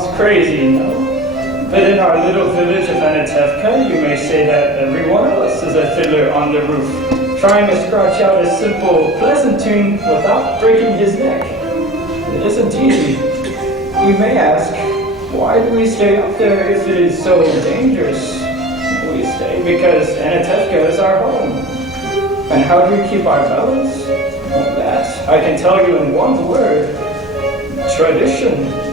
sounds crazy, no? But in our little village of Anatevka, you may say that every one of us is a fiddler on the roof, trying to scratch out a simple, pleasant tune without breaking his neck. It isn't easy. You may ask, why do we stay up there if it is so dangerous? We stay because Anatevka is our home. And how do we keep our balance? Well, that I can tell you in one word: tradition.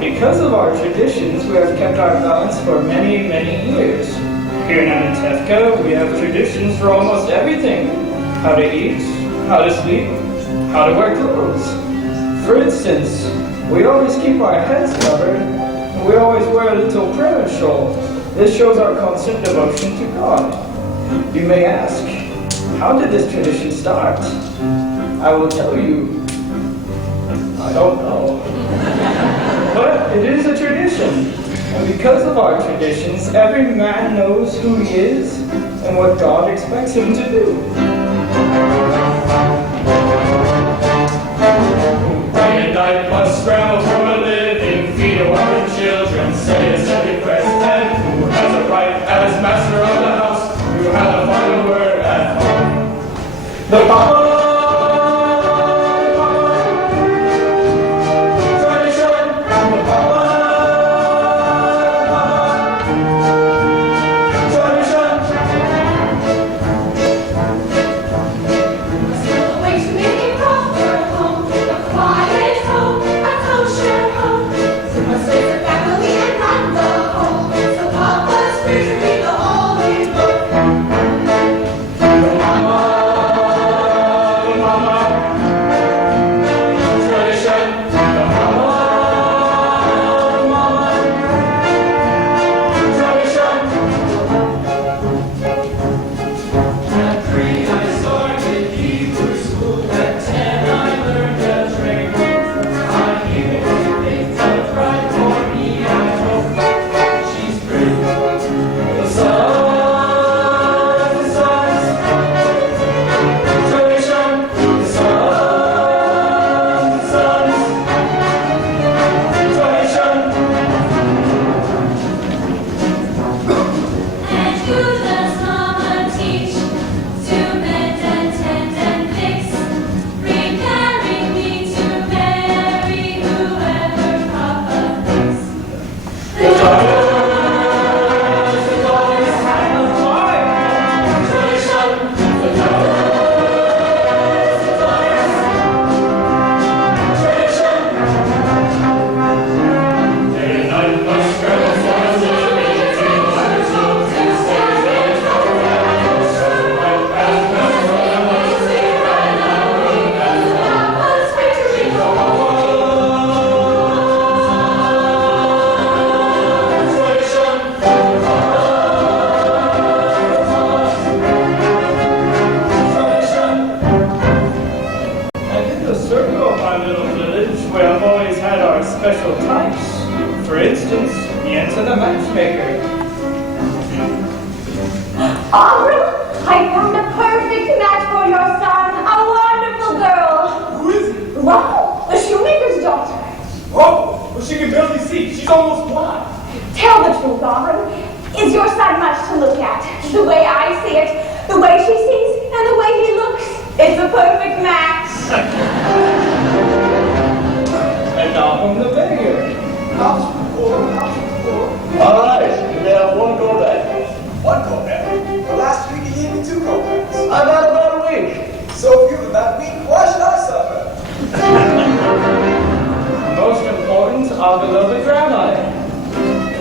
Because of our traditions, we have kept our balance for many, many years. Here in Anatevka, we have traditions for almost everything. How to eat, how to sleep, how to wear clothes. For instance, we always keep our heads covered, and we always wear a little prayer shawl. This shows our constant devotion to God. You may ask, how did this tradition start? I will tell you, I don't know. But it is a tradition, and because of our traditions, every man knows who he is and what God expects him to do. Day and night must scramble for a living, feed a wife children, say his every quest, and who has a right as master of the house, who has a final word at home. The power special types. For instance, Jens and the matchmaker. Aubrey, I found a perfect match for your son. A wonderful girl. Who is it? Wow, a shoemaker's daughter. Oh, well, she can barely see. She's almost blind. Tell the truth, Aubrey. Is your son much to look at? The way I see it, the way she sees, and the way he looks. It's a perfect match. And now from the beggar. House before. All right, you may have one go back. One kopeck. Well, last week he gave me 2 kopecks. I've had about a week. So few that week, why should I suffer? Most important, our beloved rabbi.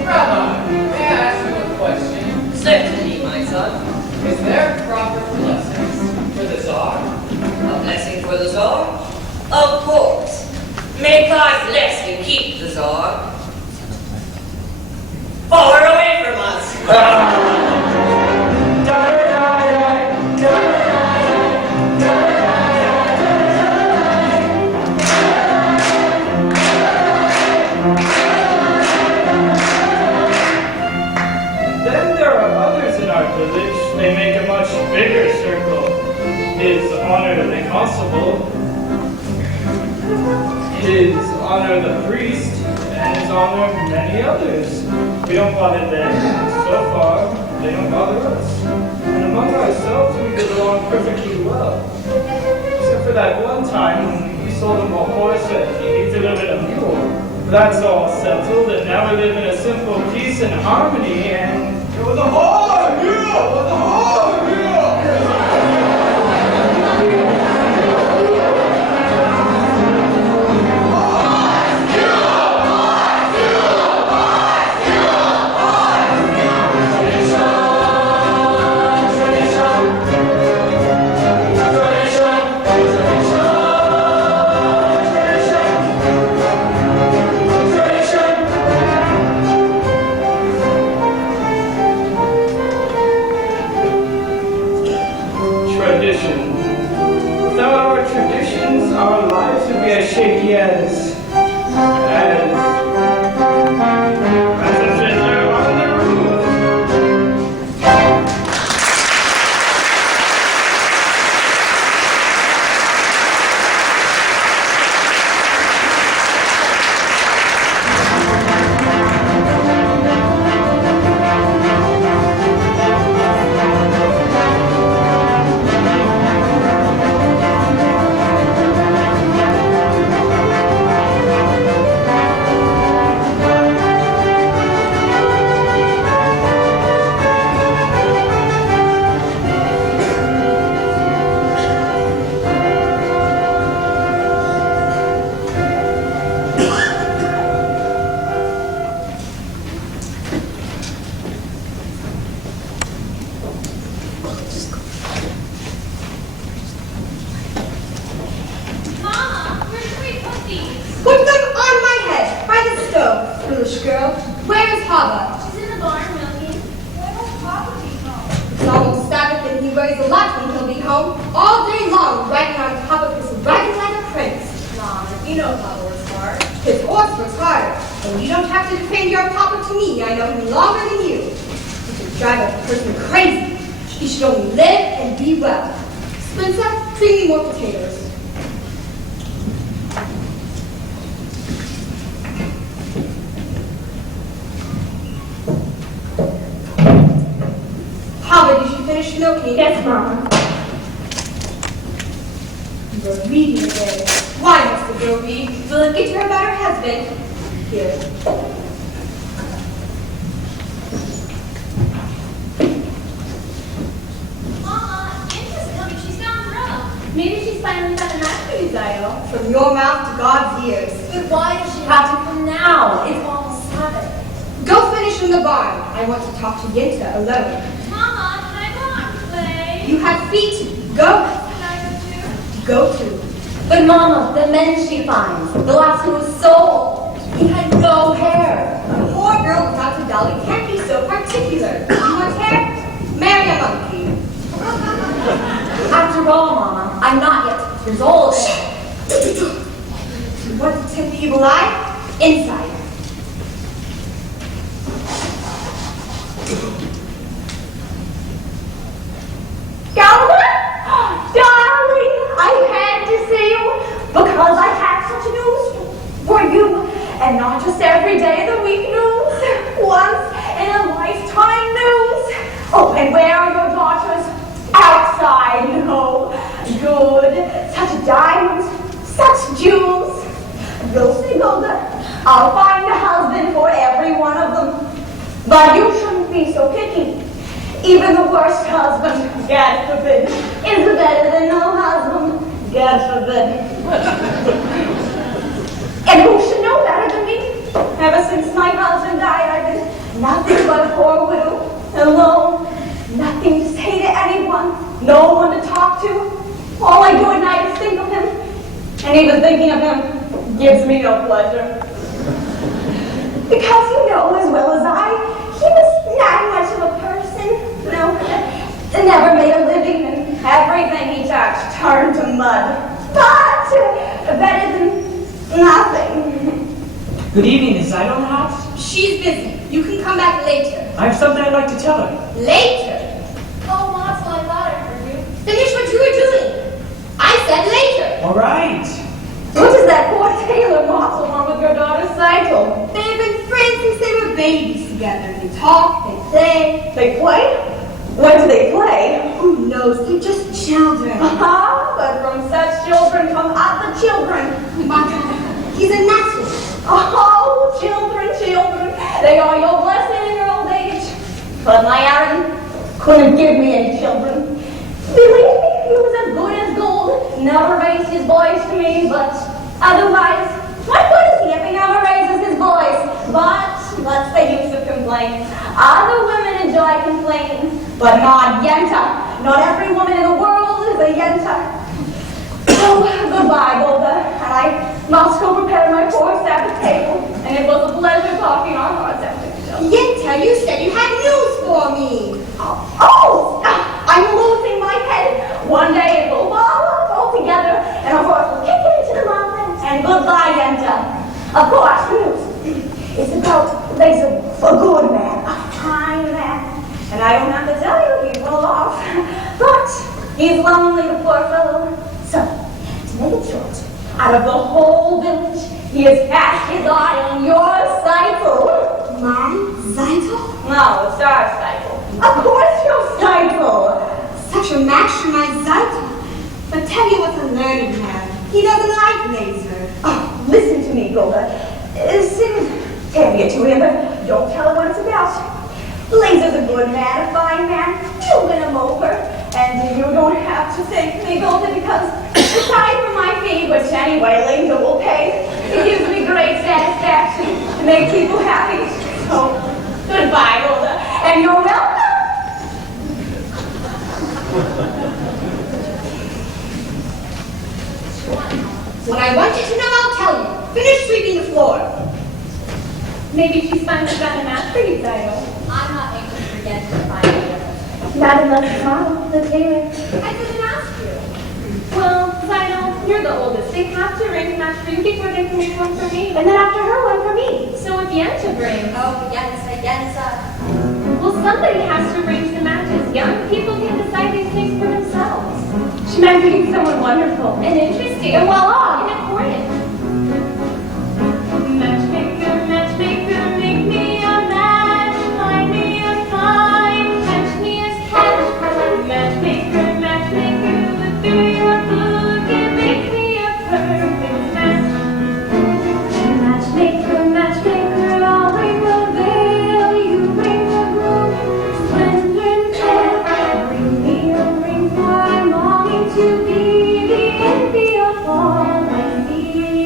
Rabbi, may I ask you a question? Say to me, my son, is there proper blessings for the Tsar? A blessing for the Tsar? Of course. May God bless and keep Zog. Far away from us. Then there are others in our village. They make a much bigger circle. His honor the constable, his honor the priest, and his honor many others. We don't bother them. So far, they don't bother us. And among ourselves, we get along perfectly well. Except for that one time when we sold him a horse and he delivered a mule. That's all settled, and now we live in a simple peace and harmony, and It was a hard deal! It was a hard deal! tradition. Without our traditions, our lives would be as shaky as a fiddler on the roof. Mama, where should we put these? Put them on my head, by the stove, foolish girl. Where is Hava? She's in the barn milking. When will Papa be home? It's almost Sabbath and he worries a lot when he'll be home. All day long, riding on top of his wagon like a prince. Mom, you know Papa was hard. His horse was harder, and you don't have to defend your papa to me. I know him longer than you. He should drive a person crazy. He should only live and be well. Spencer, bring me more potatoes. Hava, did you finish milking? Yes, Mama. You were reading again. Why must the girl read? Will it get her about her husband? Here. Mama, Inta's coming. She's down the road. Maybe she's finally got an ice cream desire. From your mouth to God's ears. But why does she have to come now? It's almost Sabbath. Go finish in the barn. I want to talk to Yenta alone. Mama, can I go out and play? You have feet. Go. Can I go too? Go to. But Mama, the men she finds, the last one was so old. He had no hair. A poor girl without a dolly can't be so particular. You want hair? Marry a monkey. After all, Mama, I'm not yet years old. You want to tempt the evil eye? Inside. Galva? Darling, I had to see you because I have such news for you. And not just every day of the week news, once in a lifetime news. Oh, and where are your daughters? Outside, no. Good. Such diamonds, such jewels. You'll see, Golda. I'll find a husband for every one of them. But you shouldn't be so picky. Even the worst husband, God forbid, is better than no husband, God forbid. And who should know better than me? Ever since my husband died, I've been nothing but a poor widow, alone, nothing to say to anyone, no one to talk to. All I do at night is think of him, and even thinking of him gives me no pleasure. Because you know as well as I, he was not much of a person. No, never made a living, and everything he touched turned to mud. But better than nothing. Good evening, is Ida in the house? She's busy. You can come back later. I have something I'd like to tell her. Later? Oh, Marshall, I thought I heard you. Finish what you were doing. I said later. All right. What does that poor Taylor Marshall want with your daughter's cycle? They've been friends since they were babies together. They talk, they play. They play? When do they play? Who knows? They're just children. But from such children come other children. He's a naturalist. Oh, children, children. They are your blessing in your old age. But my Aaron couldn't give me any children. Believe me, he was as good as gold. Never raised his voice to me, but otherwise, what good is he if he never raises his voice? But what's the use of complaining? Other women enjoy complaining, but not Yenta. Not every woman in the world is a Yenta. Oh, goodbye, Golda. And I must go prepare my course at the table. And it was a pleasure talking our hearts out to each other. Yenta, you said you had news for me. I'm losing my head. One day it will fall off altogether, and of course we'll kick it into the mud. And goodbye, Yenta. Of course, news. It's about there's a good man, a fine man. And I don't have to tell you, he's well off. But he's lonely, the poor fellow. So, to make it short, out of the whole village, he has cast his eye on your cycle. My Zytle? No, it's our cycle. Of course your cycle. Such a match for my Zytle. But tell me what's a learned man. He doesn't like laser. Oh, listen to me, Golda. Tell it to him, but don't tell him what it's about. Laser's a good man, a fine man. You win him over. And you don't have to thank me, Golda, because aside from my fee, which anyway Laser will pay, it gives me great satisfaction to make people happy. So, goodbye, Golda, and you're welcome. What I want you to know, I'll tell you. Finish sweeping the floor. Maybe she's finally got a match for you, Zytle. I'm not anxious to forget to find you. Not unless tomorrow, the tailor. I didn't ask you. Well, Zytle, you're the oldest. They have to arrange a match for you before they can make one for me. And then after her, one for me. So if Yenta brings. Oh, Yensa. Well, somebody has to arrange the matches. Young people can decide these things for themselves. She might be someone wonderful and interesting and well off and important. Matchmaker, matchmaker, make me a match. Find me a fine, catch me a catch. Matchmaker, matchmaker, look through your book and make me a perfect match. Matchmaker, matchmaker, I'll ring the bell, you ring the broom, splendor and fair. Bring me a ring, for I'm longing to be the envy of all I see.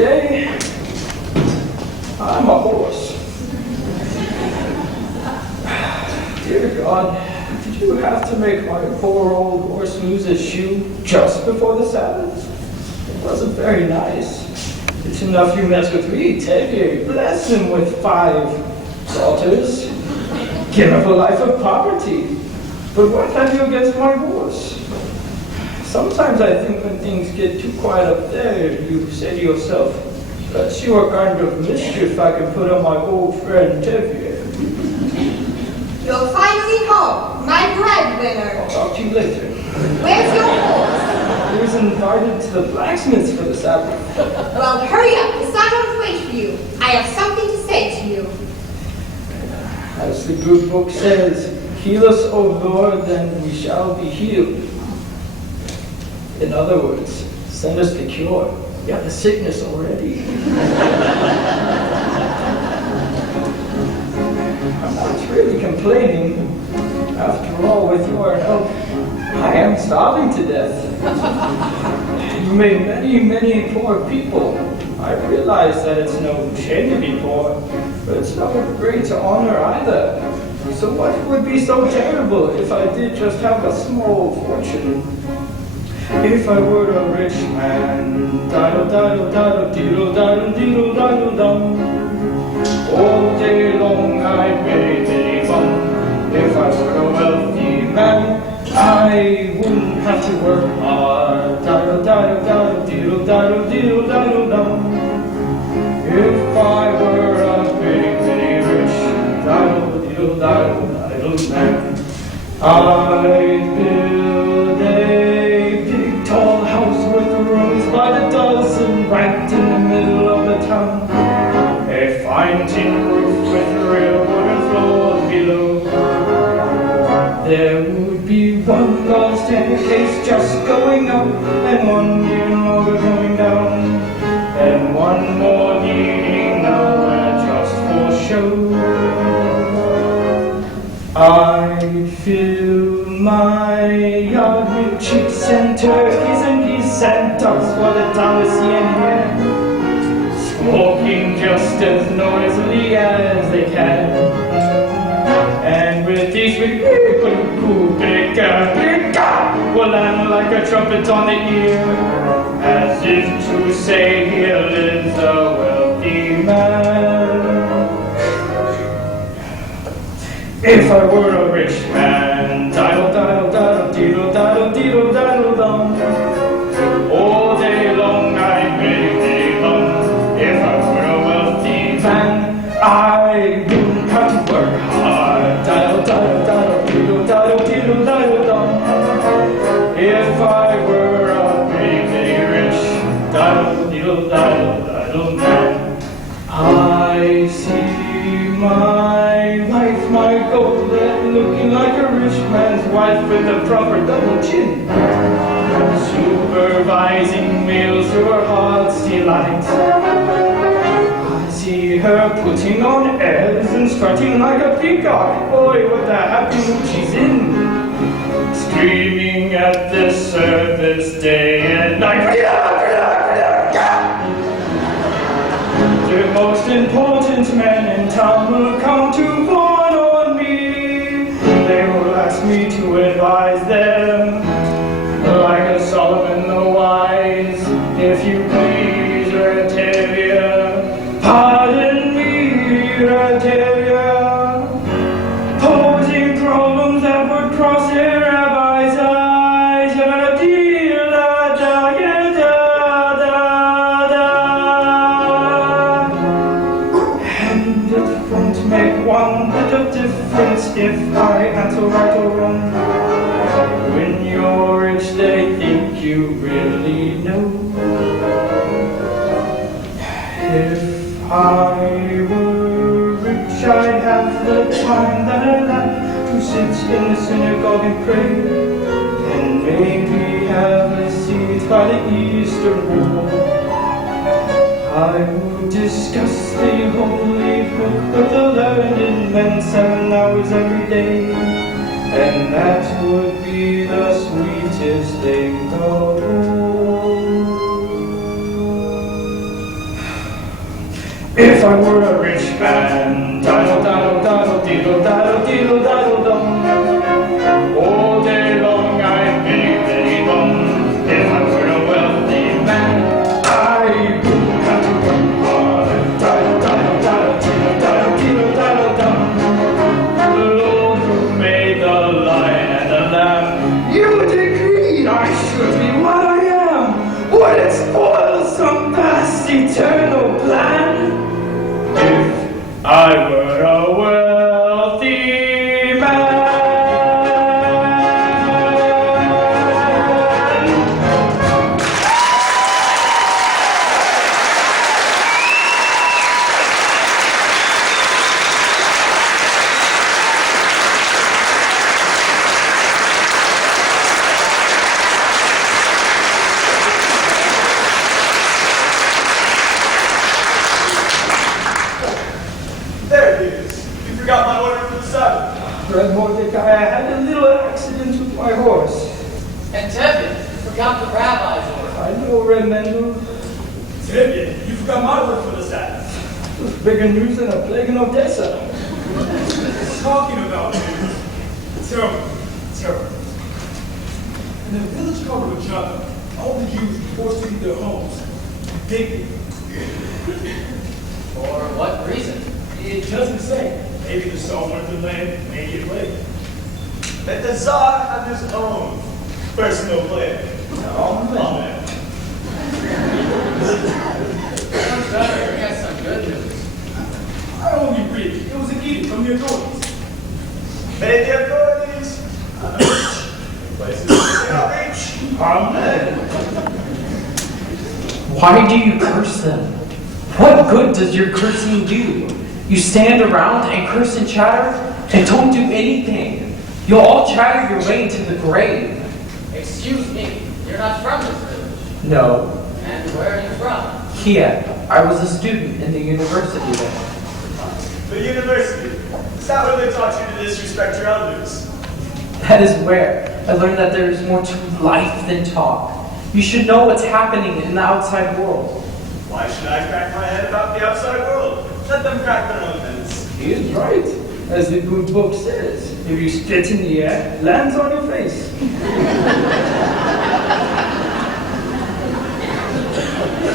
Today, I'm a horse. Dear God, did you have to make my poor old horse lose his shoe just before the Sabbath? It wasn't very nice. It's enough you mess with me, Teddy. Bless him with 5 daughters. Give up a life of poverty. But what have you against my horse? Sometimes I think when things get too quiet up there, you say to yourself, let's see what kind of mischief I can put on my old friend Tevye. You're finally home, my breadwinner. I'll talk to you later. Where's your horse? He was invited to the blacksmith's for the Sabbath. Well, hurry up. The sun won't wait for you. I have something to say to you. As the good book says, heal us, O Lord, then we shall be healed. In other words, send us the cure. You have the sickness already. I'm not really complaining. After all, with your help, I am starving to death. You made many, many poor people. I realize that it's no shame to be poor, but it's no great honor either. So what would be so terrible if I did just have a small fortune? If I were a rich man, diddle-diddle-diddle-diddle-diddle-diddle-dum. All day long I'd be fun. If I were a wealthy man, I wouldn't have to work hard. Diddle-diddle-diddle-diddle-diddle-diddle-dum. If I were a bitty rich diddle-diddle-diddle-diddle-man, I'd build a big tall house with rooms by the dozen right in the middle of the town. A fine tin roof with real wooden floors below. There would be one long staircase just going up, and one even longer going down, and one more needing nowhere just for show. I'd fill my yard with chicks and turkeys and geese and ducks for the town to see and hear, squawking just as noisily as they can. And with these we will land like a trumpet on the ear, as if to say, here lives a wealthy man. If I were a rich man, diddle-diddle-diddle-diddle-diddle-diddle-dum. All day long I'd make fun. If I were a wealthy man, I wouldn't have to work hard. Diddle-diddle-diddle-diddle-diddle-diddle-dum. If I were a big rich diddle-diddle-diddle-diddle-man, I see my wife, my Golden, looking like a rich man's wife with a proper double chin, supervising meals to her heart's delight. I see her putting on airs and strutting like a peacock. Boy, what a happy mood she's in, screaming at the service day and night. The most important men in town will come to fawn on me. They will ask me to advise them, like a Solomon the wise. If you please, Ratavia, pardon me, Ratavia, posing problems that would cross a rabbi's eyes. One bit of difference if I answer right or wrong. When you're rich, they think you really know. If I were rich, I'd have the time that I like to sit in the synagogue and pray, and maybe have a seat by the Eastern Wall. I would discuss the holy book with the learned men 7 hours every day, and that would be the sweetest thing of all. eternal plan? If I were a wealthy man. There it is. You forgot my order for the Sabbath. Red Mordecai, I had a little accident with my horse. And Tevye, you forgot the rabbi's order. I know, Remendo. Tevye, you forgot my order for the Sabbath. It was bigger news than a plague in Odessa. Talking about news. Terrible. Terrible. In a village called Rajana, all the Jews were forced to leave their homes. Indignant. For what reason? It doesn't say. Maybe the Tsar wanted the land, maybe it late. Let the Tsar have his own personal plan. Amen. Sounds better. Bring us some good news. I only read. It was a edict from the authorities. May the authorities reach places they cannot reach. Amen. Why do you curse them? What good does your cursing do? You stand around and curse and chatter and don't do anything. You'll all chatter your way into the grave. Excuse me, you're not from this village. No. And where are you from? Kiev. I was a student in the university there. The university. Is that where they taught you to disrespect your elders? That is where I learned that there is more to life than talk. You should know what's happening in the outside world. Why should I crack my head about the outside world? Let them crack their own heads. He is right. As the good book says, if you spit in the air, it lands on your face.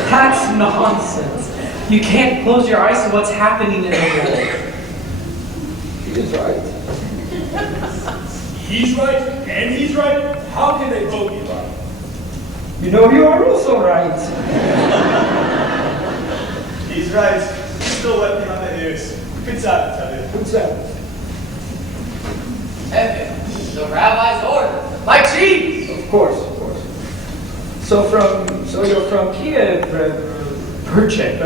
That's nonsense. You can't close your eyes to what's happening in the world. He is right. He's right, and he's right. How can they both be right? You know, you are also right. He's right. He's still wet behind the ears. Good Sabbath, Tevye. Good Sabbath. Tevye, the rabbi's order. My cheese! Of course, of course. So you're from Kiev, Perchik.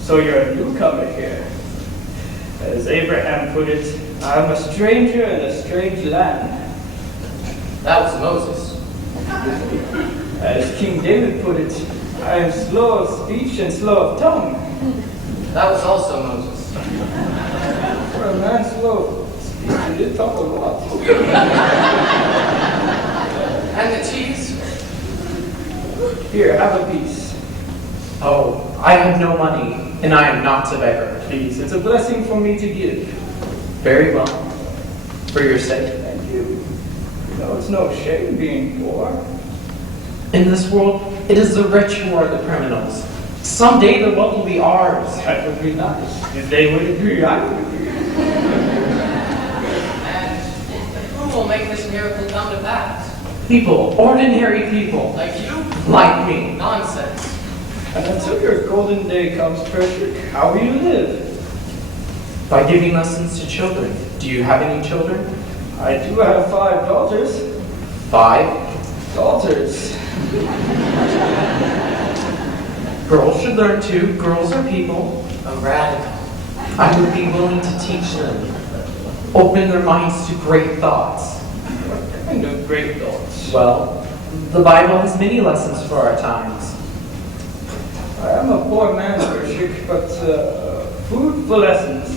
So you're a newcomer here. As Abraham put it, I'm a stranger in a strange land. That was Moses. As King David put it, I am slow of speech and slow of tongue. That was also Moses. For a man slow of speech, he did talk a lot. And the cheese? Here, have a piece. Oh, I have no money, and I am not a beggar. Please, it's a blessing for me to give. Very well. For your sake. Thank you. You know, it's no shame being poor. In this world, it is the rich who are the criminals. Someday the wealth will be ours. That would be nice. If they would agree, I would agree. And who will make this miracle come to pass? People, ordinary people, Like you? like me. Nonsense. And until your golden day comes, Pershik, how will you live? By giving lessons to children. Do you have any children? I do have 5 daughters. 5. Daughters. Girls should learn too. Girls are people. A radical. I would be willing to teach them. Open their minds to great thoughts. What kind of great thoughts? Well, the Bible has many lessons for our times. I am a poor man, Pershik, but food for lessons.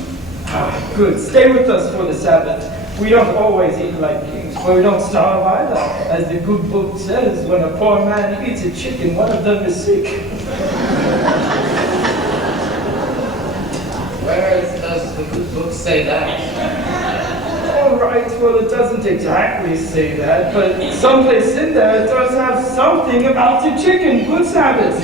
Good. Stay with us for the Sabbath. We don't always eat like kings, but we don't starve either. As the good book says, when a poor man eats a chicken, one of them is sick. Where does the good book say that? All right, well, it doesn't exactly say that, but someplace in there it does have something about the chicken. Good Sabbath.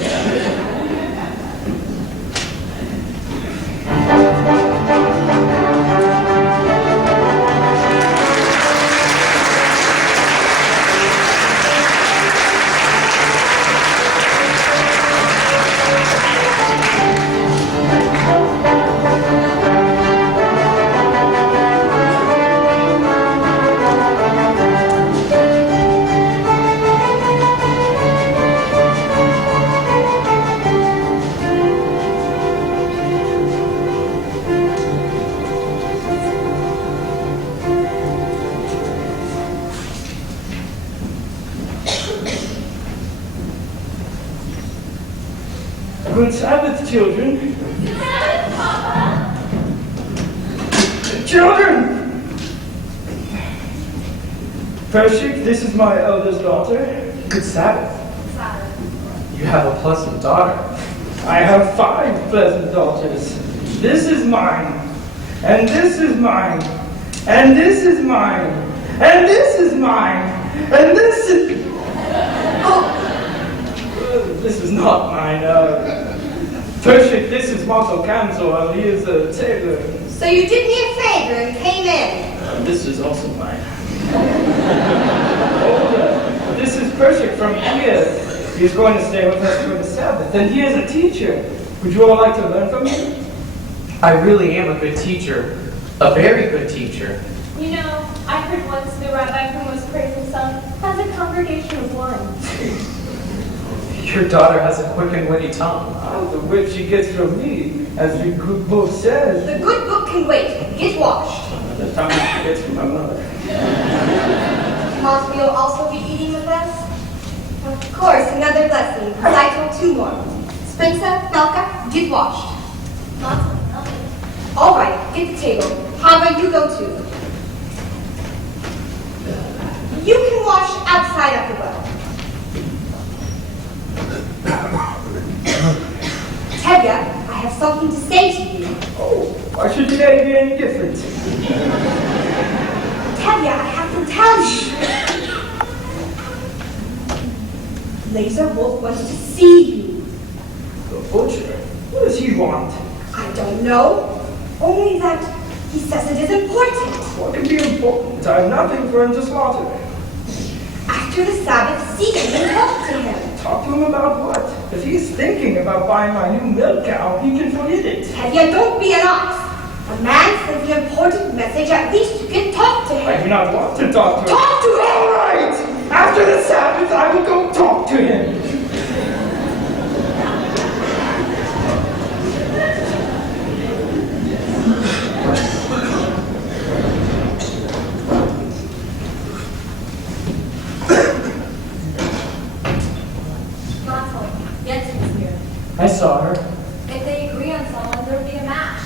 Good Sabbath, children. Children! Pershik, this is my eldest daughter. Good Sabbath. You have a pleasant daughter. I have 5 pleasant daughters. This is mine, and this is mine, and this is mine, and this is mine, and this is... This is not mine. Pershik, this is Marco Canzo. He is a tailor. So you did me a favor and came in. This is also mine. This is Pershik from India. He's going to stay with us for the Sabbath, and he is a teacher. Would you all like to learn from him? I really am a good teacher. A very good teacher. You know, I heard once the rabbi who was praising son has a congregation of 1. Your daughter has a quick and witty tongue. The wit she gets from me, as the good book says. The good book can wait. Get washed. The tongue she gets from my mother. Mom, you'll also be eating with us? Of course, another blessing. I told 2 more. Spencer, Melka, get washed. All right, get the table. Hava, you go too. You can wash outside of the well. Tevya, I have something to say to you. Oh, why should today be any different? Tevya, I have to tell you. Laser Wolf wants to see you. The butcher? What does he want? I don't know. Only that he says it is important. What can be important? I have nothing for him to slaughter. After the Sabbath, see him and talk to him. Talk to him about what? If he's thinking about buying my new milk cow, he can forget it. Tevya, don't be an ox. A man sends an important message. At least you can talk to I him. do not want to talk to him. Talk to him! All right! After the Sabbath, I will go talk to him. I saw her. If they agree on someone, there'll be a match.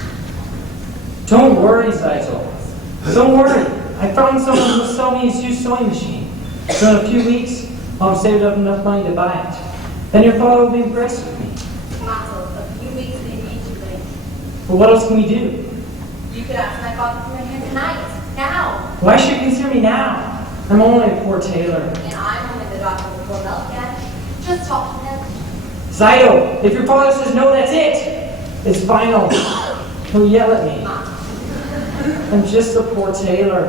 Don't worry, Zaito. Don't worry. I found someone who will sell me his used sewing machine. So in a few weeks, I'll have saved up enough money to buy it. Then your father will be impressed with me. Matzel, a few weeks may be too late. But what else can we do? You could ask my father for my hand tonight. Now. Why should you consider me now? I'm only a poor tailor. And I'm only the doctor before milk yet. Just talk to him. Zaito, if your father says no, that's it. It's final. He'll yell at me. I'm just a poor tailor.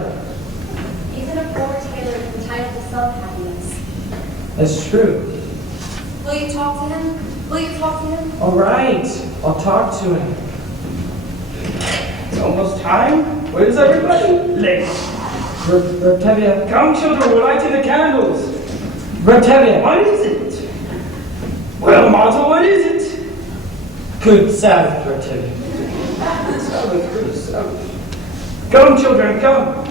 Even a poor tailor is entitled to some happiness. That's true. Will you talk to him? Will you talk to him? All right, I'll talk to him. It's almost time. Where's everybody? Late. Revtevia. Come, children, we're lighting the candles. Revtevia. What is it? Well, Martha, what is it? Good Sabbath, Revtevia. Sabbath, good Sabbath. Come, children, come.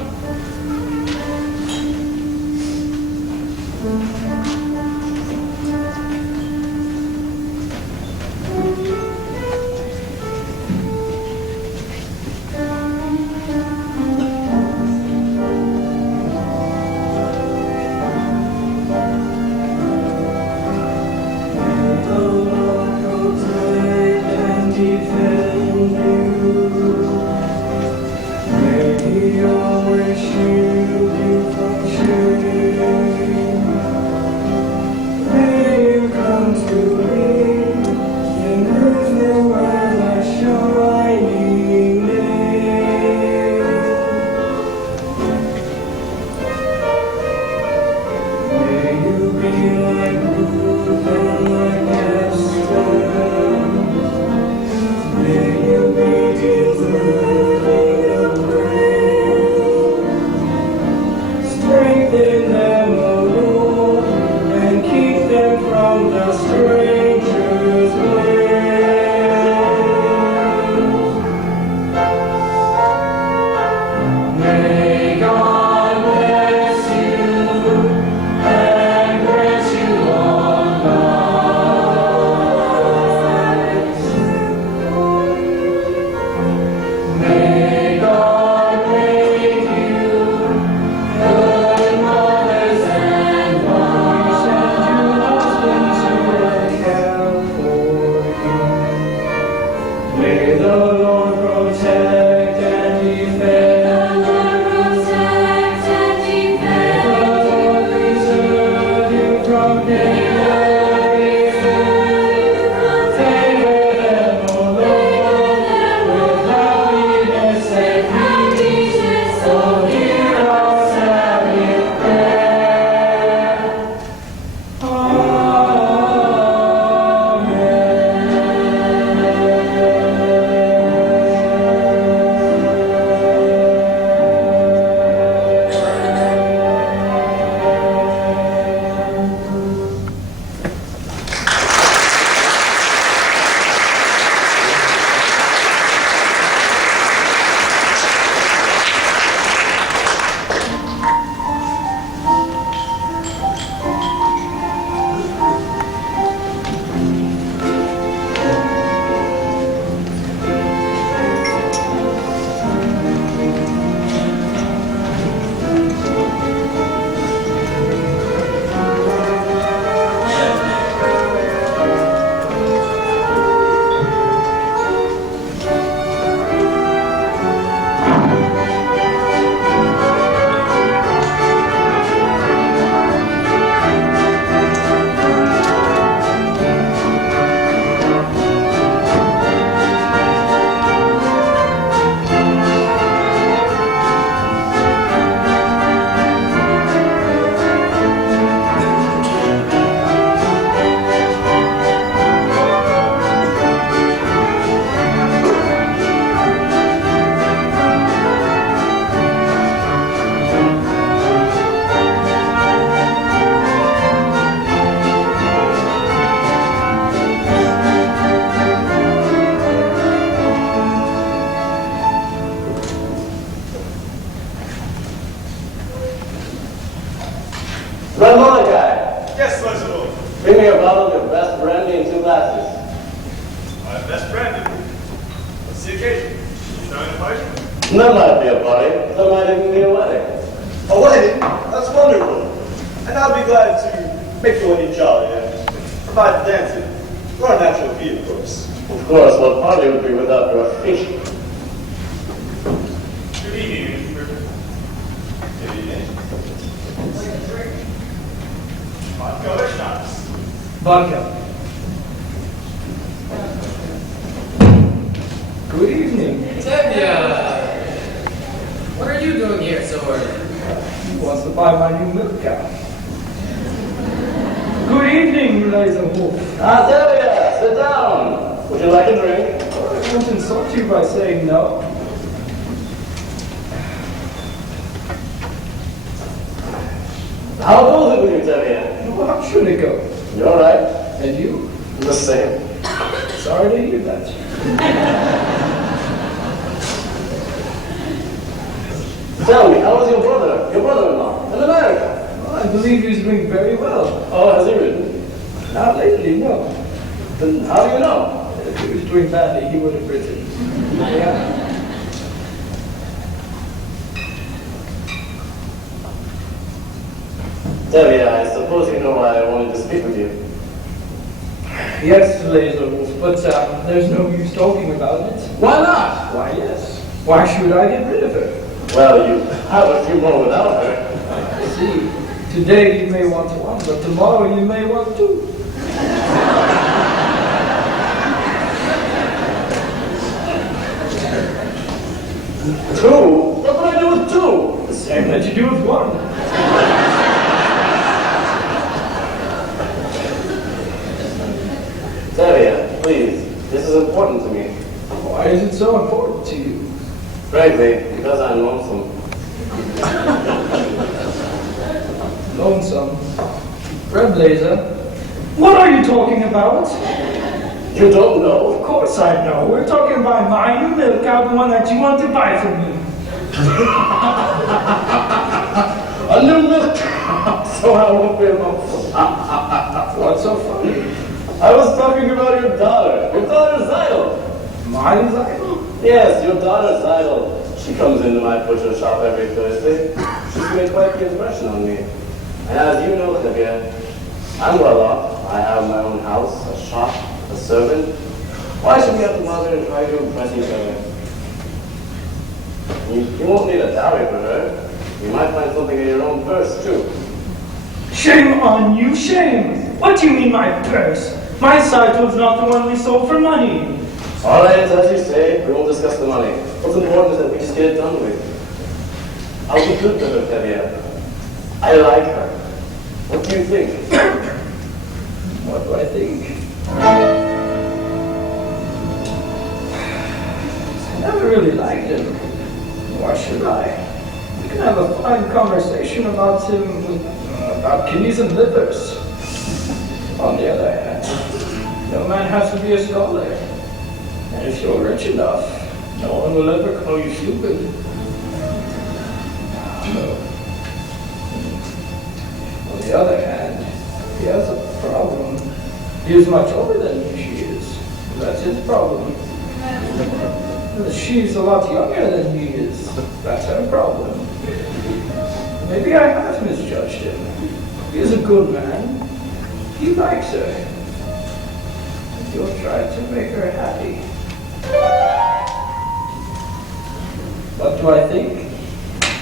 Ramona guy, Yes, Leslie. bring me a bottle of your best brandy and 2 glasses. My best friend. What's the occasion? You trying to fight? There might be a party, there might even be a wedding. A wedding? That's wonderful. And I'll be glad to make the wedding jolly and provide the dancing. You're a natural fee, of course. Of course, what party would be without your fish? Good evening, Mr. Good evening. Vodka or schnapps? Vodka. Good evening. Tevya, what are you doing here so early? He wants to buy my new milk cow. Good evening, Laser Wolf. Delia, sit down. Would you like a drink? I won't insult you by saying no. How goes it with you, Delia? Well, how should it go? You're right. And you? The same. Sorry to hear that. Tell me, how is your brother-in-law, in America? Well, I believe he's doing very well. Oh, has he written? Not lately, no. Then how do you know? If he was doing badly, he would have written. Yeah. Delia, I suppose you know why I wanted to speak with you. Yes, Laser Wolf, but there's no use talking about it. Why not? Why, yes. Why should I get rid of her? Well, you have a few more without her. I see. Today you may want one, but tomorrow you may want two. Two? What would I do with two? The same that you do with one. Delia, please, this is important to me. Why is it so important to you? Frankly, because I'm lonesome. Lonesome. Red Blazer. What are you talking about? You don't know? Of course I know. We're talking about my new milk cow, the one that you want to buy from me. A new milk cow, so I won't be lonesome. What's so funny? I was talking about your daughter Zidel. Mine is like, Yes, your daughter Zidel. She comes into my butcher shop every Thursday. She's made quite the impression on me. And as you know, Olivia, I'm well off. I have my own house, a shop, a servant. Why should we have to bother and try to impress each other? You won't need a dowry for her. You might find something in your own purse, too. shame on you, shame. What do you mean my purse? My side was not the one we sold for money. All right, it's as you say. We won't discuss the money. What's important is that we just get it done with. I'll be good to her, Tevye. I like her. What do you think? What do I think? I never really liked him. Why should I? We can have a fine conversation about him, about kidneys and livers. On the other hand, no man has to be a scholar. And if you're rich enough, no one will ever call you stupid. On the other hand, he has a problem. He is much older than she is. That's his problem. She's a lot younger than he is. That's her problem. Maybe I have misjudged him. He is a good man. He likes her. You'll try to make her happy. What do I think?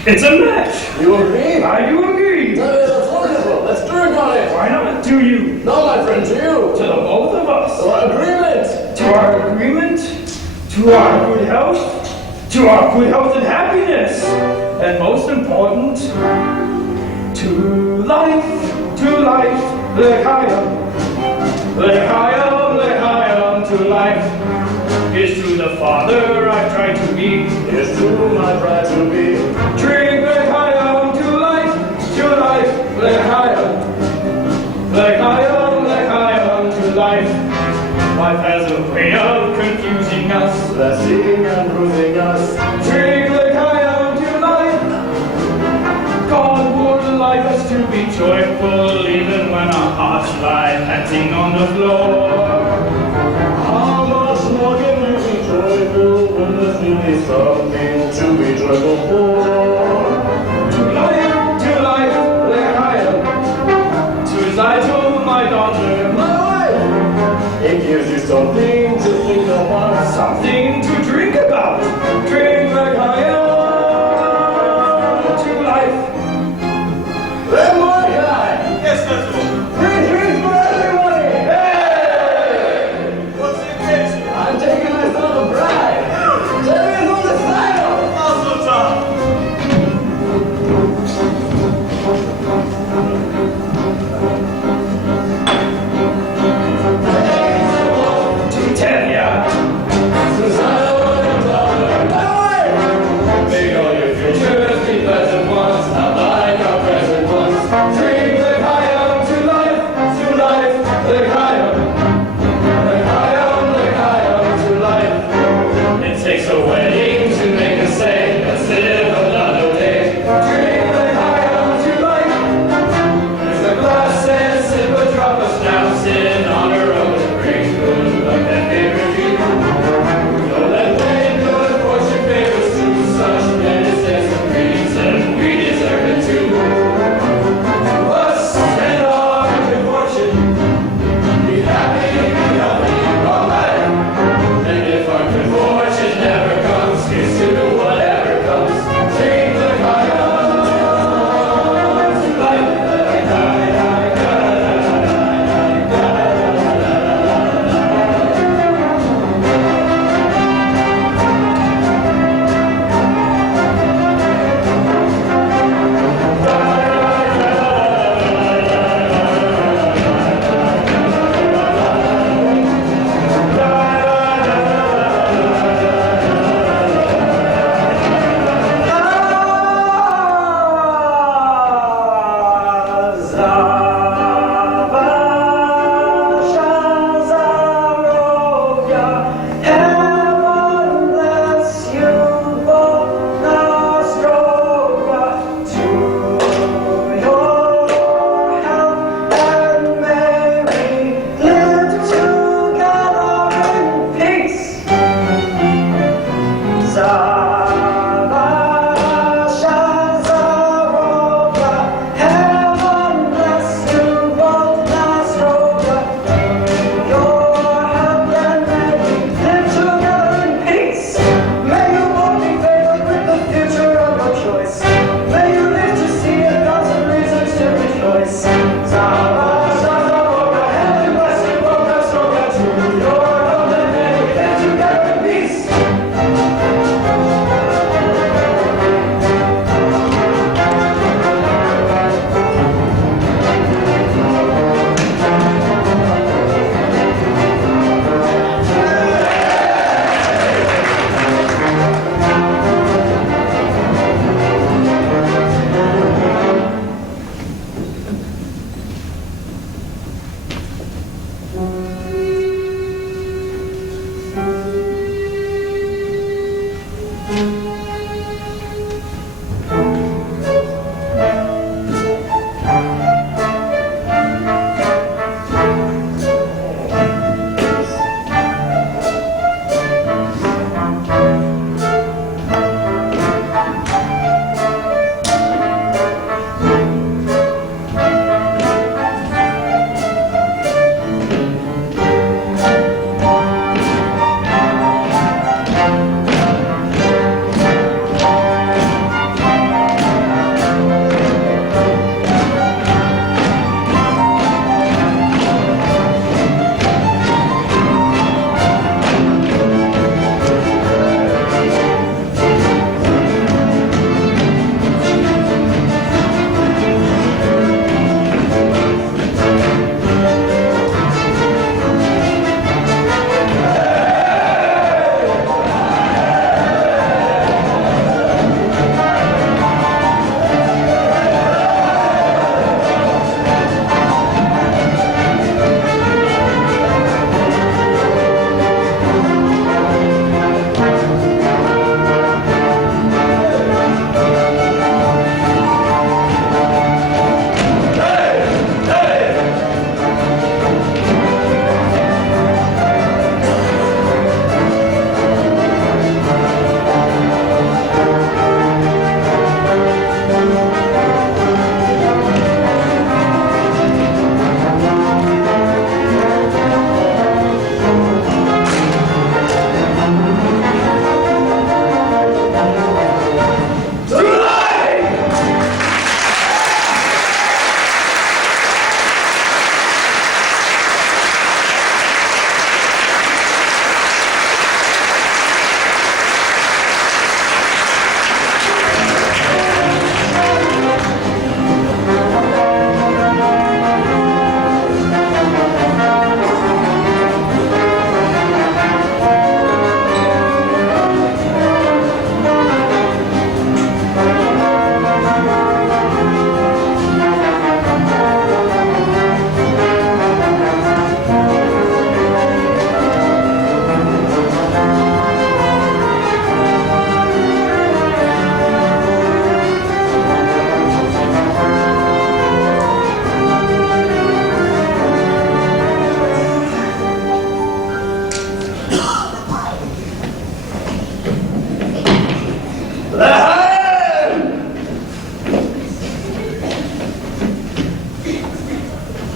It's a match! You agree? I do agree! That's wonderful. Let's drink on it. Why not to you? No, my friend, to you. To the both of us! To our agreement. To our agreement, to our good health and happiness, and most important, to life, l'chaim, to life. Here's to the father I try to be. Here's to my pride to be. Drink l'chaim to life, l'chaim to life. Life has a way of confusing us. Blessing and bruising us. Drink l'chaim to life. God poured life us to be joyful even when our hearts lie panting on the floor. How much more can we be joyful when there's really something to be joyful for? To life, Let higher, to Zyto, my daughter, my wife. It gives you something to think about. something to drink about. Drink like higher to life. Let my guy. Yes, Festival. Free drinks for everybody. Hey! What's the intention? I'm taking myself a bride. Jerry's on the side. Also, Tom. To Tanya, May all your futures be pleasant ones, not like our present ones. Dreams of high up to life.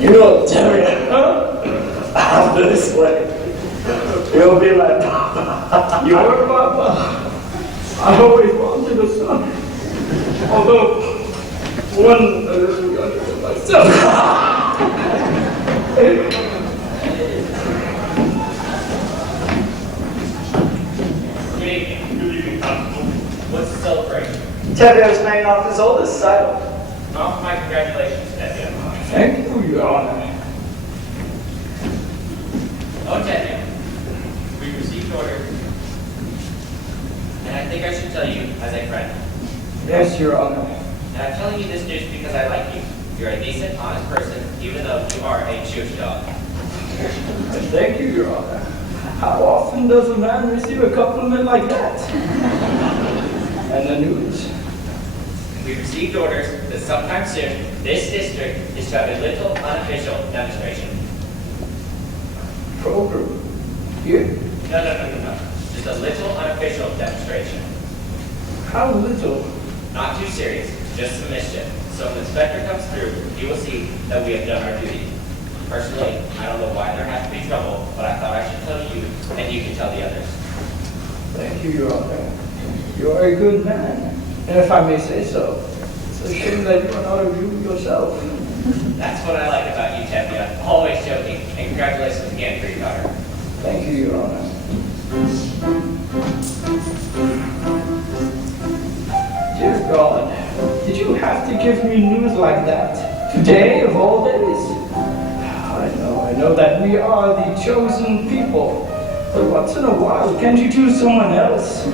You know, Terry, after this wedding, you'll be my papa. Your papa. I always wanted a son. Although, one a little younger than myself. Good evening. Good evening, Constable. What's the celebration? Tevye is paying off his oldest title. Oh, my congratulations, Tevye. Thank you, Your Honor. Oh, Tevye, we've received orders. And I think I should tell you as a friend. Yes, Your Honor. And I'm telling you this news because I like you. You're a decent, honest person, even though you are a Jewish dog. Thank you, Your Honor. How often does a man receive a compliment like that? And the news. We've received orders that sometime soon, this district is to have a little unofficial demonstration. Program. Here? No. Just a little unofficial demonstration. How little? Not too serious, just some mischief. So when the inspector comes through, you will see that we have done our duty. Personally, I don't know why there has to be trouble, but I thought I should tell you, and you can tell the others. Thank you, Your Honor. You are a good man. And if I may say so, it's a shame that you are not a Jew yourself. That's what I like about you, Tevye. Always joking. And congratulations again for your daughter. Thank you, Your Honor. Dear God, did you have to give me news like that? Today, of all days? I know that we are the chosen people. But once in a while, can't you choose someone else?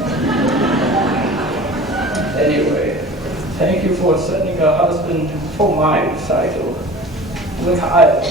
Anyway, thank you for sending a husband for my recital. Mikhail.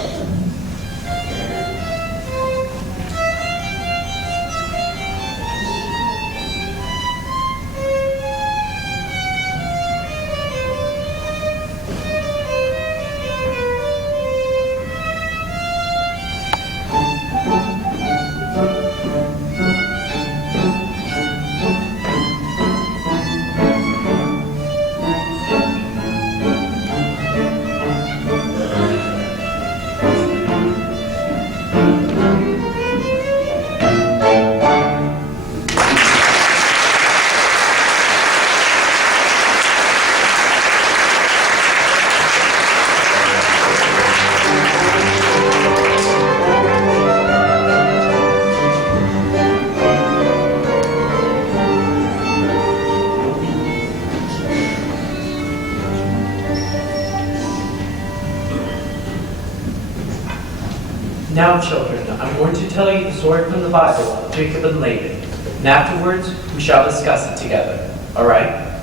Now, children, I'm going to tell you the story from the Bible of Jacob and Laban, and afterwards we shall discuss it together. All right?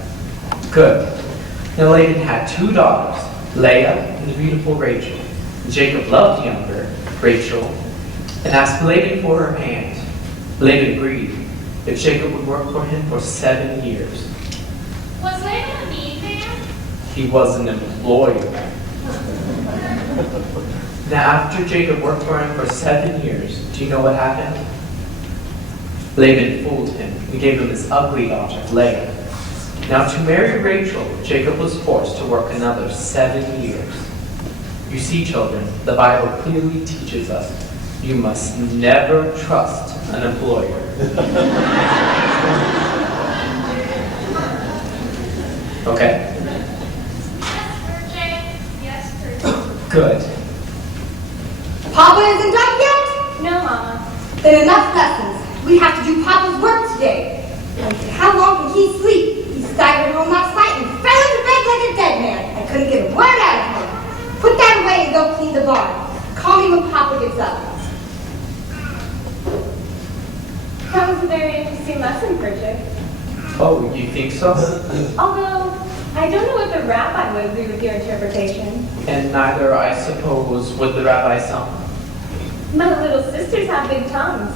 Good. Now, Laban had 2 daughters, Leah and the beautiful Rachel. Jacob loved the younger, Rachel, and asked Laban for her hand. Laban agreed that Jacob would work for him for 7 years. Was Laban a mean man? He was an employer. Now, after Jacob worked for him for 7 years, do you know what happened? Laban fooled him and gave him his ugly daughter, Leah. Now, to marry Rachel, Jacob was forced to work another 7 years. You see, children, the Bible clearly teaches us you must never trust an employer. Okay? Yes, Virgin. Good. Papa isn't done yet? No, Mama. Then enough lessons. We have to do Papa's work today. And how long can he sleep? He staggered home last night and fell into bed like a dead man. I couldn't get a word out of him. Put that away and go clean the barn. Call me when Papa gets up. That was a very interesting lesson, Bridget. Oh, you think so? Although, I don't know what the rabbi would agree with your interpretation. And neither, I suppose, would the rabbi's son. My little sisters have big tongues.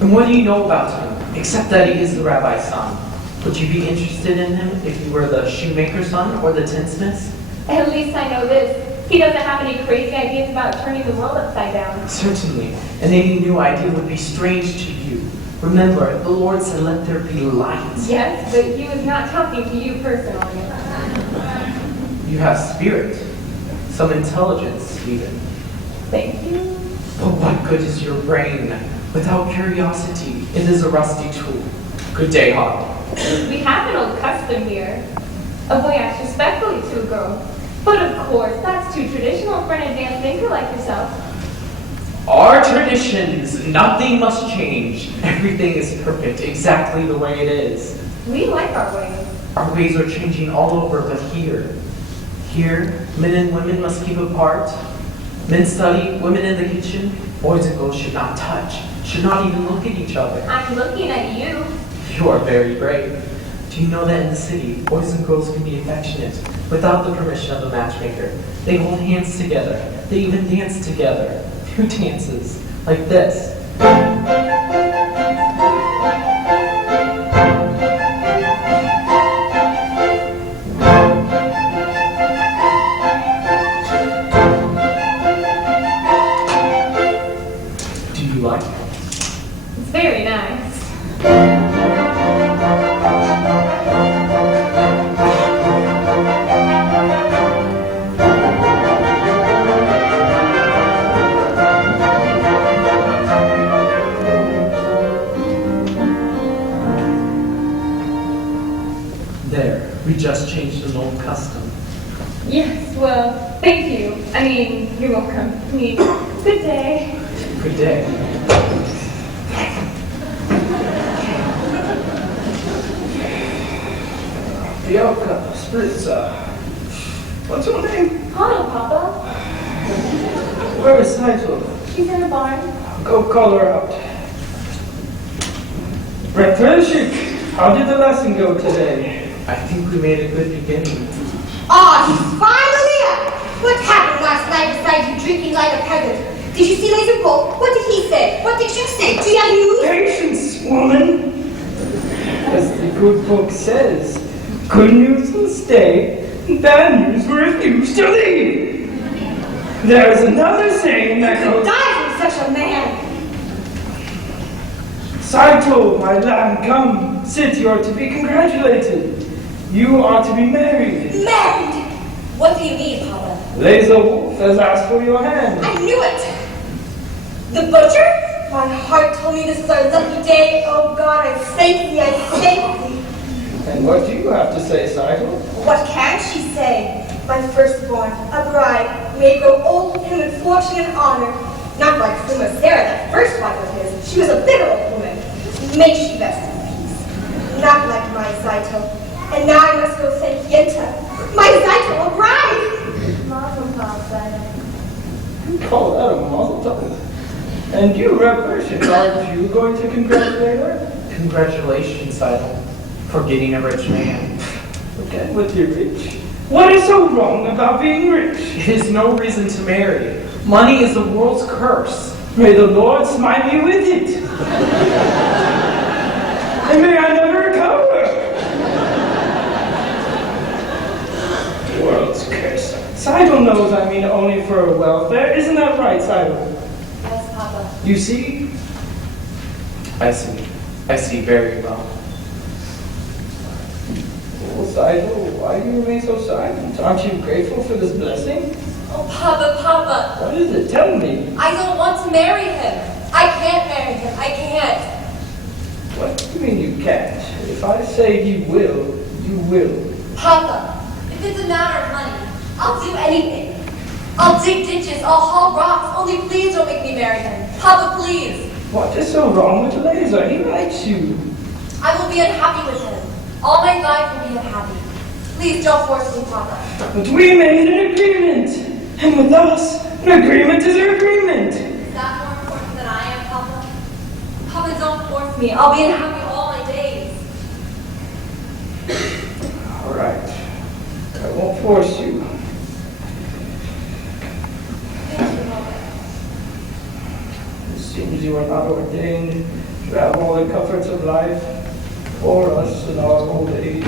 And what do you know about him, except that he is the rabbi's son? Would you be interested in him if you were the shoemaker's son or the tinsmith's? At least I know this. He doesn't have any crazy ideas about turning the world upside down. Certainly, and any new idea would be strange to you. Remember, the Lord said, "Let there be light." Yes, but he was not talking to you personally. You have spirit. some intelligence even. Thank you. But what good is your brain? Without curiosity, it is a rusty tool. Good day, Harley. We have an old custom here. A boy acts respectfully to a girl. But of course, that's too traditional for an advanced thinker like yourself. Our traditions, nothing must change. Everything is perfect, exactly the way it is. We like our ways. Our ways are changing all over, but here. Here, men and women must keep apart. Men study, women in the kitchen. Boys and girls should not touch, should not even look at each other. I'm looking at you. You are very brave. Do you know that in the city, boys and girls can be affectionate without the permission of the matchmaker? They hold hands together. They even dance together. Who dances? Like this. Do you like it? It's very nice. There, we just changed an old custom. Yes, well, thank you. I mean, you're welcome. I mean, good day. Good day. Bianca, Spritzer. What's her name? Hello, Papa. Where is Nigel? She's in the barn. Go call her out. Repetition. How did the lesson go today? I think we made a good beginning. Oh, he's finally up! What happened last night besides you drinking like a peasant? Did you see Laser Bolt? What did he say? What did you say? Do you have news? Patience, woman. As the good book says, good news will stay, bad news will refuse to leave. There is another saying that You could goes, die from such a man. Saito, my lamb, come, sit, you are to be congratulated. You are to be married. Married! What do you mean, Papa? Laser Wolf has asked for your hand. I knew it! The butcher? My heart told me this was our lucky day. Oh God, I thank thee, I thank thee. And what do you have to say, Saito? What can she say? My firstborn, a bride, may grow old with him in fortune and honor. Not like Fuma Sarah, that first wife of his. She was a bitter old woman. May she rest in peace. Not like my Saito. And now I must go thank Yenta. My Saito, a bride! Mazel tov, Saito. You call that a mazel tov? And you, Rep Persian, aren't you going to congratulate her? Congratulations, Idol, for getting a rich man. Again with your rich. What is so wrong about being rich? It is no reason to marry. Money is the world's curse. May the Lord smite me with it. And may I never recover. World's curse. Saito knows I mean only for her welfare. Isn't that right, Saito? Yes, Papa. You see? I see. I see very well. Well, Saito, why do you remain so silent? Aren't you grateful for this blessing? Oh, Papa, Papa. What is it? Tell me. I don't want to marry him. I can't marry him. I can't. What do you mean you can't? If I say you will, you will. Papa, if it's a matter of money, I'll do anything. I'll dig ditches, I'll haul rocks, only please don't make me marry him. Papa, please. What is so wrong with Laser? He likes you. I will be unhappy with him. All my life will be unhappy. Please don't force me, Papa. But we made an agreement. And with us, an agreement is an agreement. Is that more important than I am, Papa? Papa, don't force me. I'll be unhappy all my days. All right. I won't force you. Thank you, Papa. It seems you are not ordained to have all the comforts of life for us in our old age.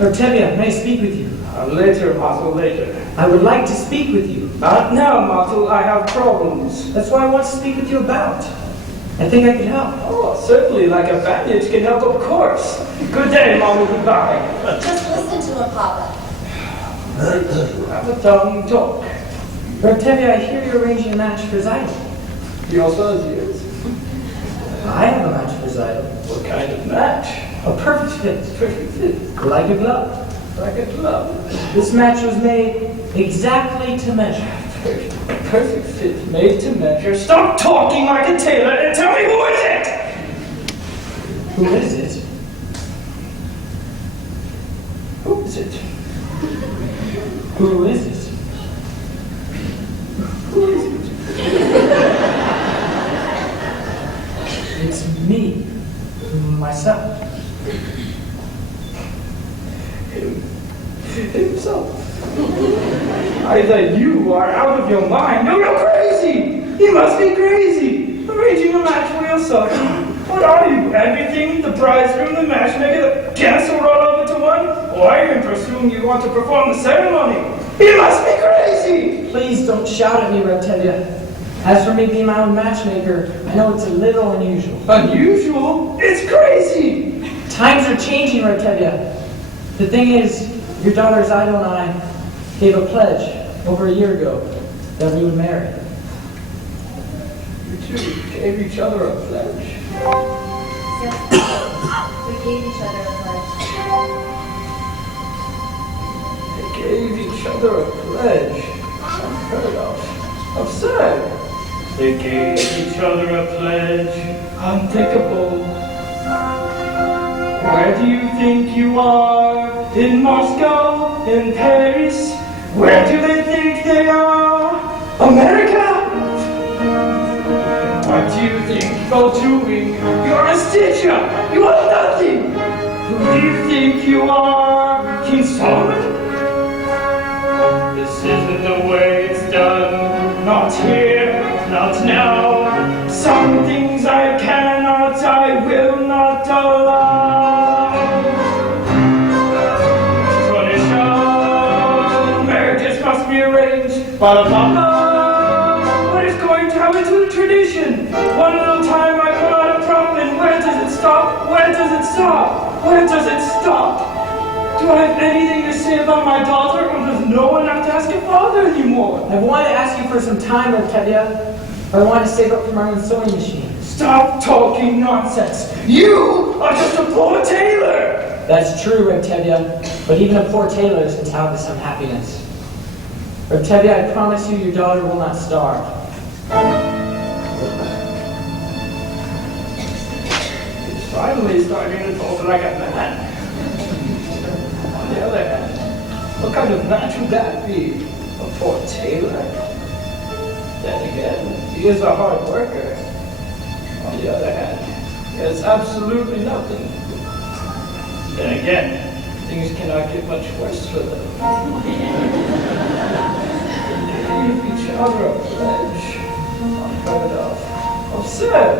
Ortega, may I speak with you? Later, Mato, later. I would like to speak with you. Not now, Mato. I have problems. That's what I want to speak with you about. I think I can help. Oh, certainly, like a bandage can help, of course. Good day, Mama. Goodbye. Just listen to him, Papa. Have a tongue talk. Octavia, I hear you're arranging a match for Zidal. Your son's yours. I have a match for Zidal. What kind of match? A perfect fit. Perfect fit. Like a glove. Like a glove. This match was made exactly to measure. Perfect fit, made to measure. Stop talking like a tailor and tell me who is it! Who is it? Who is it? Who is it? Who is it? It's me. Myself. Himself. Either you are out of your mind or you're crazy! You must be crazy! Arranging a match for yourself. What are you? Everything? The prize room, the matchmaker, the castle rolled over to one? Or I even presume you want to perform the ceremony. You must be crazy! Please don't shout at me, Octavia. As for me being my own matchmaker, I know it's a little unusual. Unusual? It's crazy! Times are changing, Octavia. The thing is, your daughter Zidal and I gave a pledge over a year ago that we would marry. You two gave each other a pledge. We gave each other a pledge. They gave each other a pledge. Unheard of. Absurd. They gave each other a pledge. Unthinkable. Where do you think you are? In Moscow? In Paris? Where do they think they are? America? What do you think you're doing? You're a stitcher! You are nothing! Who do you think you are? King Solomon? This isn't the way it's done. Not here, not now. Some things I cannot, I will not allow. Tradition, marriages must be arranged. Ba-da-ba-ba. What is going to happen to the tradition? One little time I pull out a prop, and where does it stop? Where does it stop? Where does it stop? Do I have anything to say about my daughter, or does no one have to ask your father anymore? I wanted to ask you for some time, Octavia, but I wanted to save up for my own sewing machine. Stop talking nonsense! You are just a poor tailor! That's true, Octavia, but even a poor tailor is entitled to some happiness. Octavia, I promise you your daughter will not starve. It's finally starting to talk like a man. On the other hand, what kind of match would that be? A poor tailor? Then again, he is a hard worker. On the other hand, he has absolutely nothing. Then again, things cannot get much worse for them. They gave each other a pledge. Unheard of. Absurd.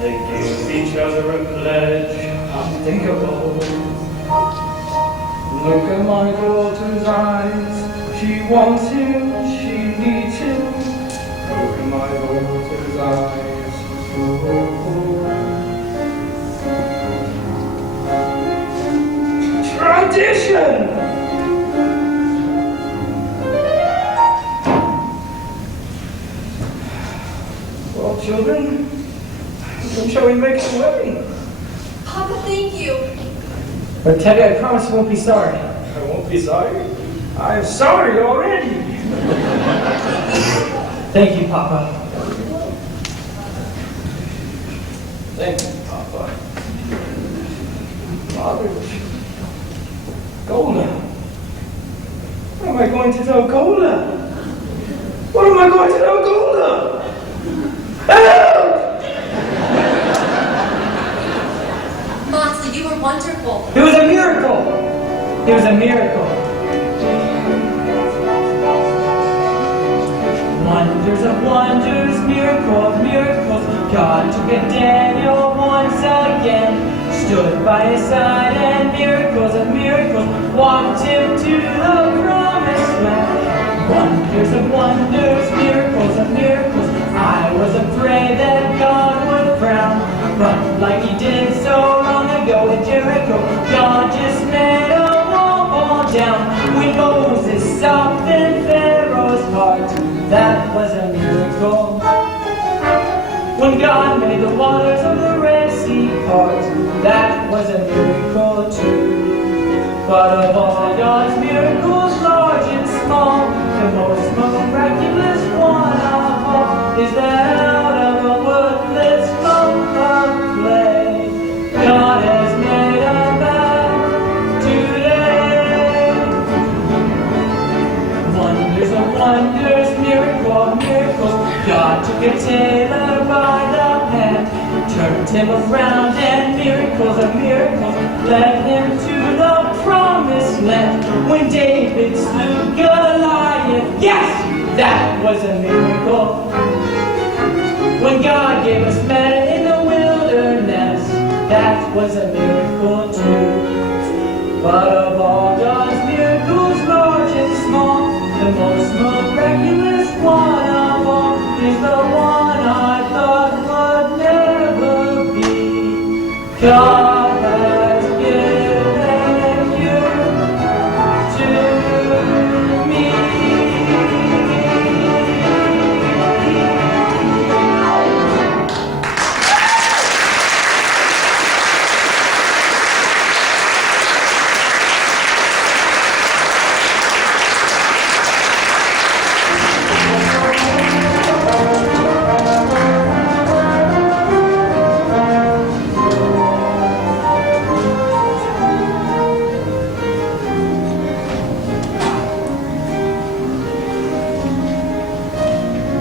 They gave each other a pledge. Unthinkable. Look at my daughter's eyes. She wants him, she needs him. Look at my daughter's eyes. Tradition! Well, children, when shall we make the wedding? Papa, thank you. Octavia, I promise you won't be sorry. I won't be sorry. I'm sorry already. Thank you, Papa. Thank you, Papa. Father, Gola. What am I going to tell Gola? What am I going to tell Gola? Help! Moxley, you were wonderful. It was a miracle! It was a miracle. Wonders of wonders, miracle of miracles. God took a Daniel once again, stood by his side, and miracles of miracles walked him to the promised land. Wonders of wonders, miracles of miracles. I was afraid that God would frown, but like he did so long ago in Jericho, God just made a wall fall down. When Moses that was a miracle. When God made the waters of the Red Sea part, that was a miracle too. But of all God's miracles, large and small, the most miraculous one of all is that out of a worthless lump of clay, God has made a man today. Wonders of wonders, miracle of miracles, God took a tailor by the hand, turned him around, and miracles of miracles led him to the promised land. When David slew Goliath, yes, that was a miracle. When God gave us manna in the wilderness, that was a miracle too. But of all God's miracles, large and small, the most miraculous one of all is the one I thought would never be. God has given you to me. Thank you.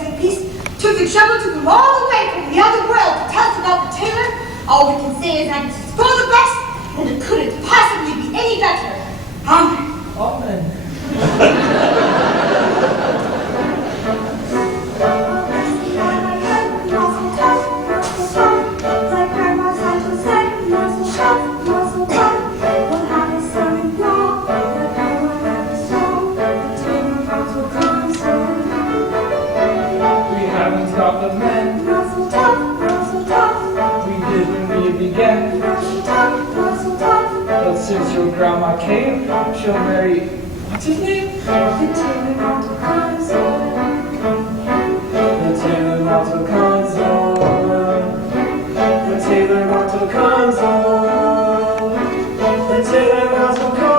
rest in peace, took the trouble to come all the way from the other world to tell us about the tailor, all we can say is that it's for the best, and it couldn't possibly be any better. Amen. Amen. Got the men. We did when we began. But since your grandma came, she'll marry. What's his name? The Taylor Mortal Console. The Taylor Mortal Console. The Taylor Mortal Console.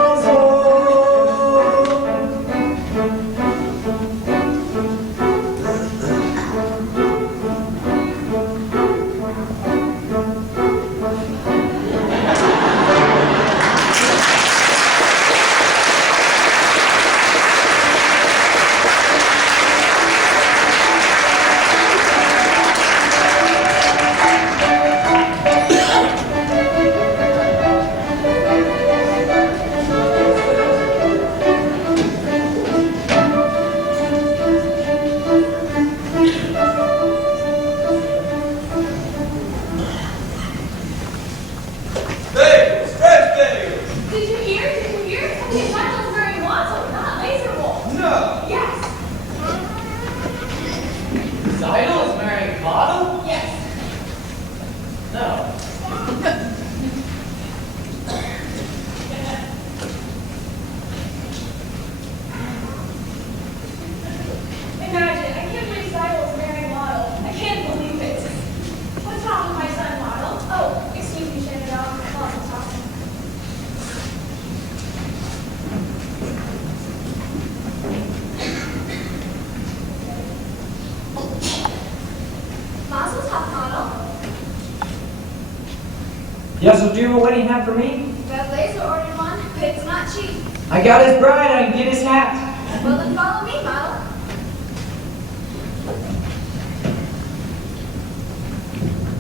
Yeah, so do you have a wedding hat for me? Red Laser ordered one, but it's not cheap. I got his bride, I can get his hat. Well, then follow me, model.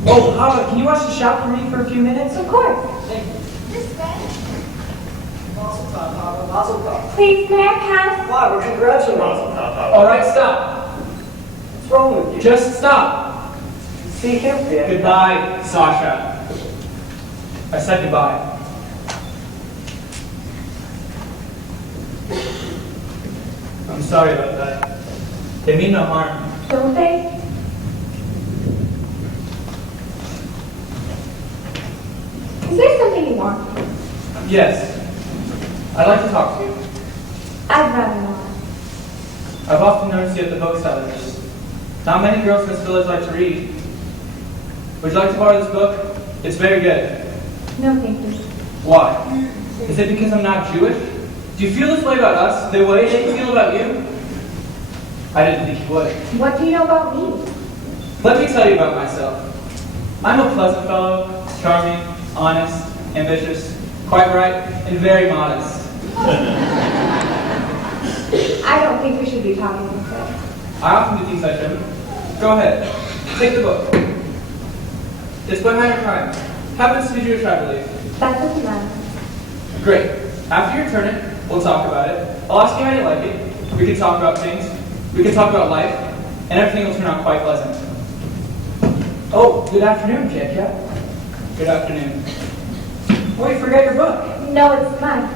Oh, Hava, can you watch the shop for me for a few minutes? Of course. Thank you. This way. Mazel tov, Hava, mazel tov. Please, may I pass? Wow, we're congratulating. All right, stop. What's wrong with you? Just stop. See him, Dan. Goodbye, Sasha. I said goodbye. I'm sorry about that. They mean no harm. Don't they? Is there something you want? Yes. I'd like to talk to you. I'd rather not. I've often noticed you at the booksellers. Not many girls in this village like to read. Would you like to borrow this book? It's very good. No, thank you. Why? Is it because I'm not Jewish? Do you feel this way about us, the way they feel about you? I didn't think you would. What do you know about me? Let me tell you about myself. I'm a pleasant fellow, charming, honest, ambitious, quite bright, and very modest. I don't think we should be talking this way. I often do things I shouldn't. Go ahead. Take the book. It's by Minor Crime. Happens to be Jewish, I believe. That doesn't matter. Great. After you return it, we'll talk about it. I'll ask you how you like it. We can talk about things. We can talk about life. And everything will turn out quite pleasant. Oh, good afternoon, Jet Cat. Good afternoon. Oh, you forgot your book. No, it's mine.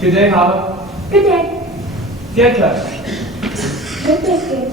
Good day, Hava. Good day. Jet Cat. Good day, kid.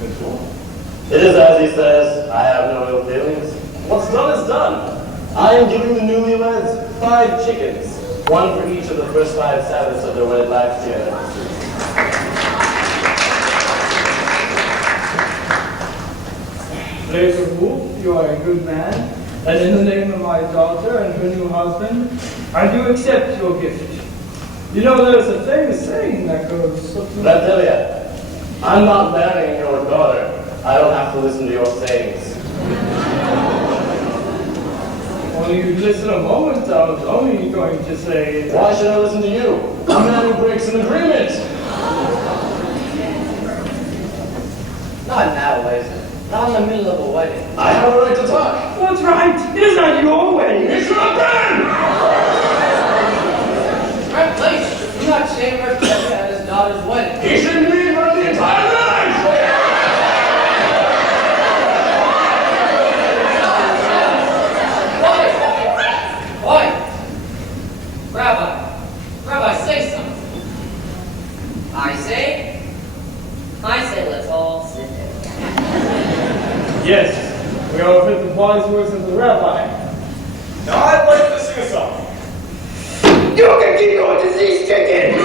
It is as he says, I have no ill feelings. What's done is done. I am giving the newlyweds 5 chickens, one for each of the first 5 Sabbaths of their wedded lives together. Brave Wolf, you are a good man, and in the name of my daughter and her new husband, I do accept your gift. You know, there's a famous saying that goes something like... Bratelia, I'm not marrying your daughter. I don't have to listen to your sayings. Well, you listen a moment, I was only going to say... Why should I listen to you? A man who breaks an agreement! Not now, Weiser. Not in the middle of a wedding. I have a right to talk. What's right? It is not your wedding. It's not mine! Right place. Do not shame her brother at his daughter's wedding. He should leave her the entire night! Boy! Rabbi, say something. I say let's all sit down. Yes, we all heard the wise words of the rabbi. Now I'd like to sing a song. You can keep your disease chicken!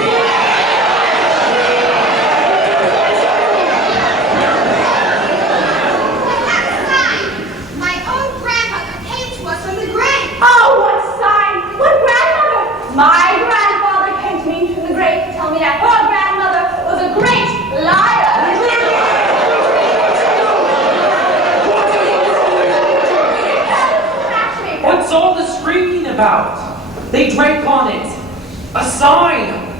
My own grandmother came to us from the grave. Oh, what sign! What grandmother? My grandfather came to me from the grave to tell me that her grandmother was a great liar. What's all the screaming about? They drank on it. A sign.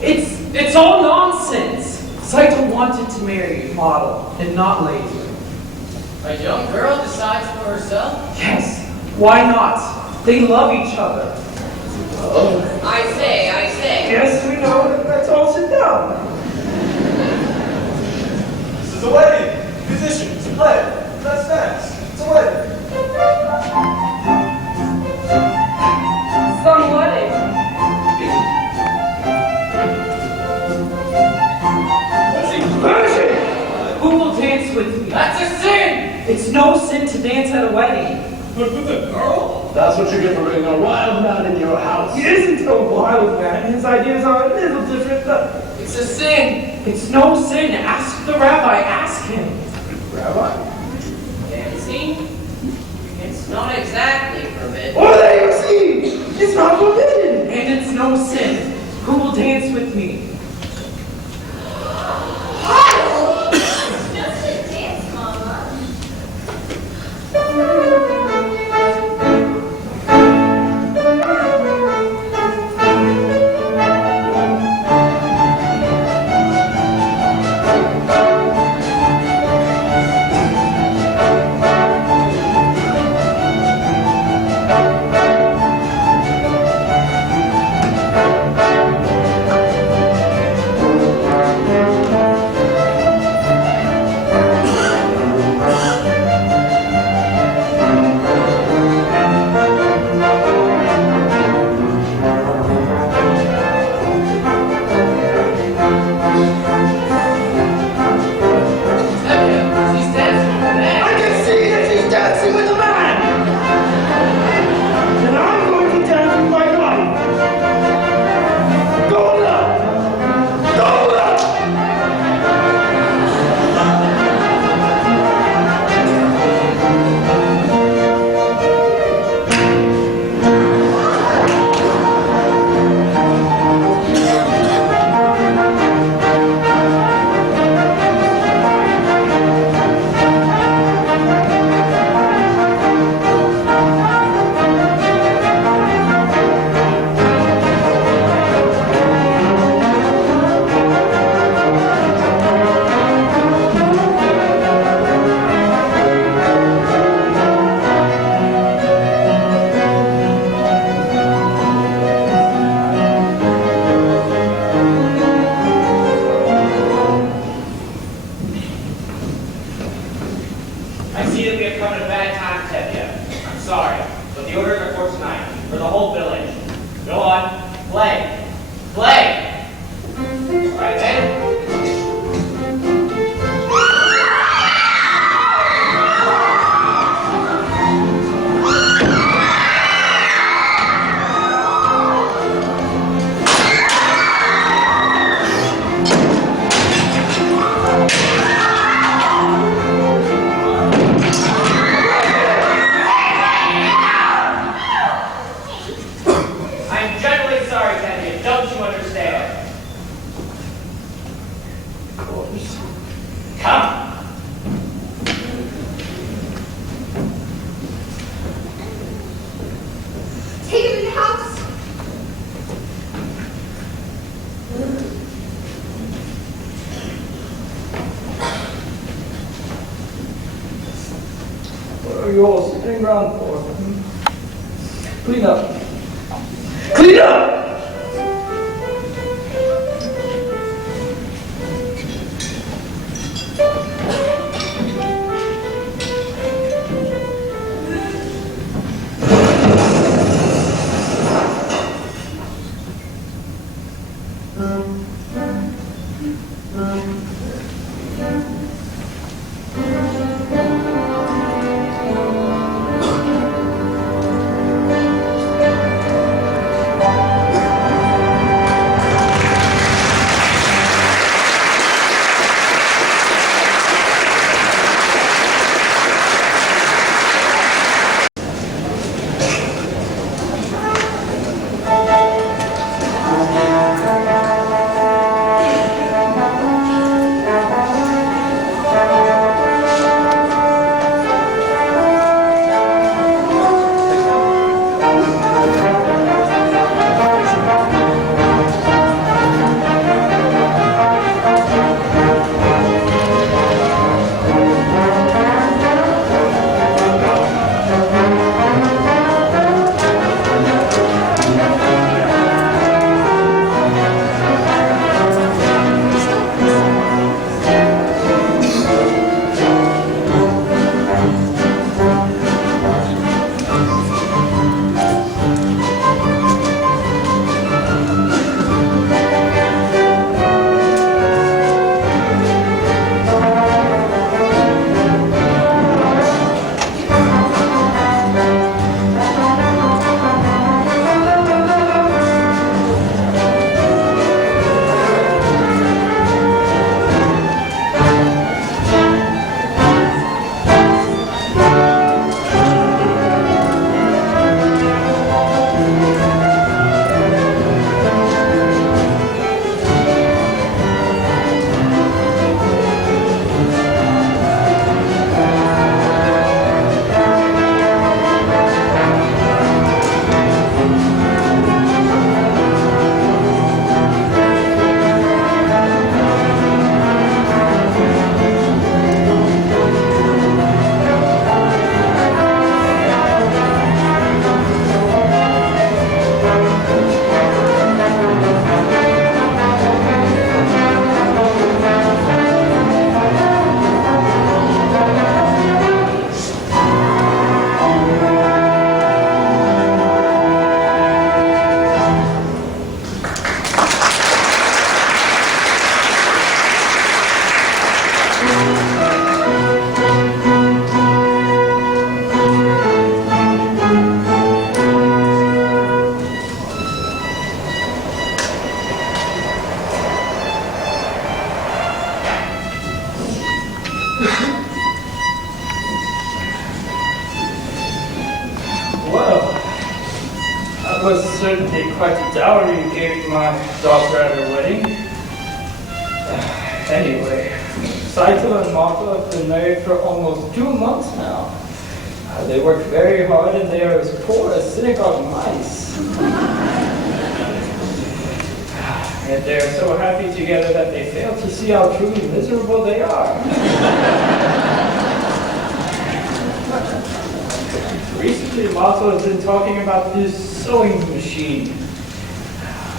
It's all nonsense. Saito wanted to marry Model and not Laser. A young girl decides for herself? Yes. Why not? They love each other. I say. Yes, we know. Let's all sit down. This is a wedding. Musicians, play. Let's dance. It's a wedding. Some wedding. What's he pushing? Who will dance with me? That's a sin! It's no sin to dance at a wedding. But with a girl? That's what you get for bringing a wild man into your house. He isn't a wild man. His ideas are a little different, but... It's a sin! It's no sin. Ask the rabbi. Ask him. Rabbi? Dancing? It's not exactly forbidden. What there you see? It's not forbidden. And it's no sin. Who will dance with me? Just a dance, Mama. Of course. Come. Take him in the house. What are you all sitting around for? Clean up. Clean up! was certainly quite a dowry you gave my daughter at her wedding. Anyway, Saito and Martha have been married for almost 2 months now. They work very hard and they are as poor as synagogue mice. And they are so happy together that they fail to see how truly miserable they are. Recently, Martha has been talking about this sewing machine.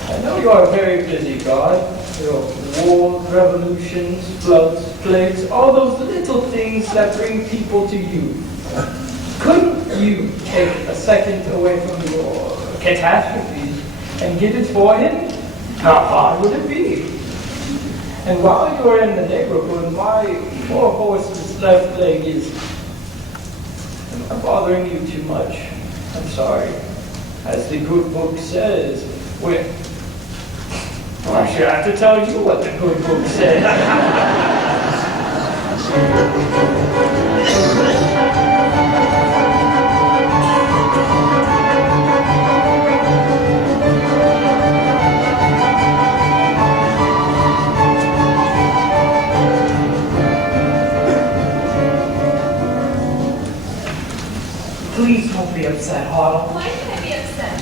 I know you are very busy, God. Your wars, revolutions, floods, plagues, all those little things that bring people to you. Couldn't you take a second away from your catastrophes and give it for him? How hard would it be? And while you are in the neighborhood, my poor horse's left leg is bothering you too much. I'm sorry. As the good book says, I should have to tell you what the good book says. Pottle. Why should I be upset?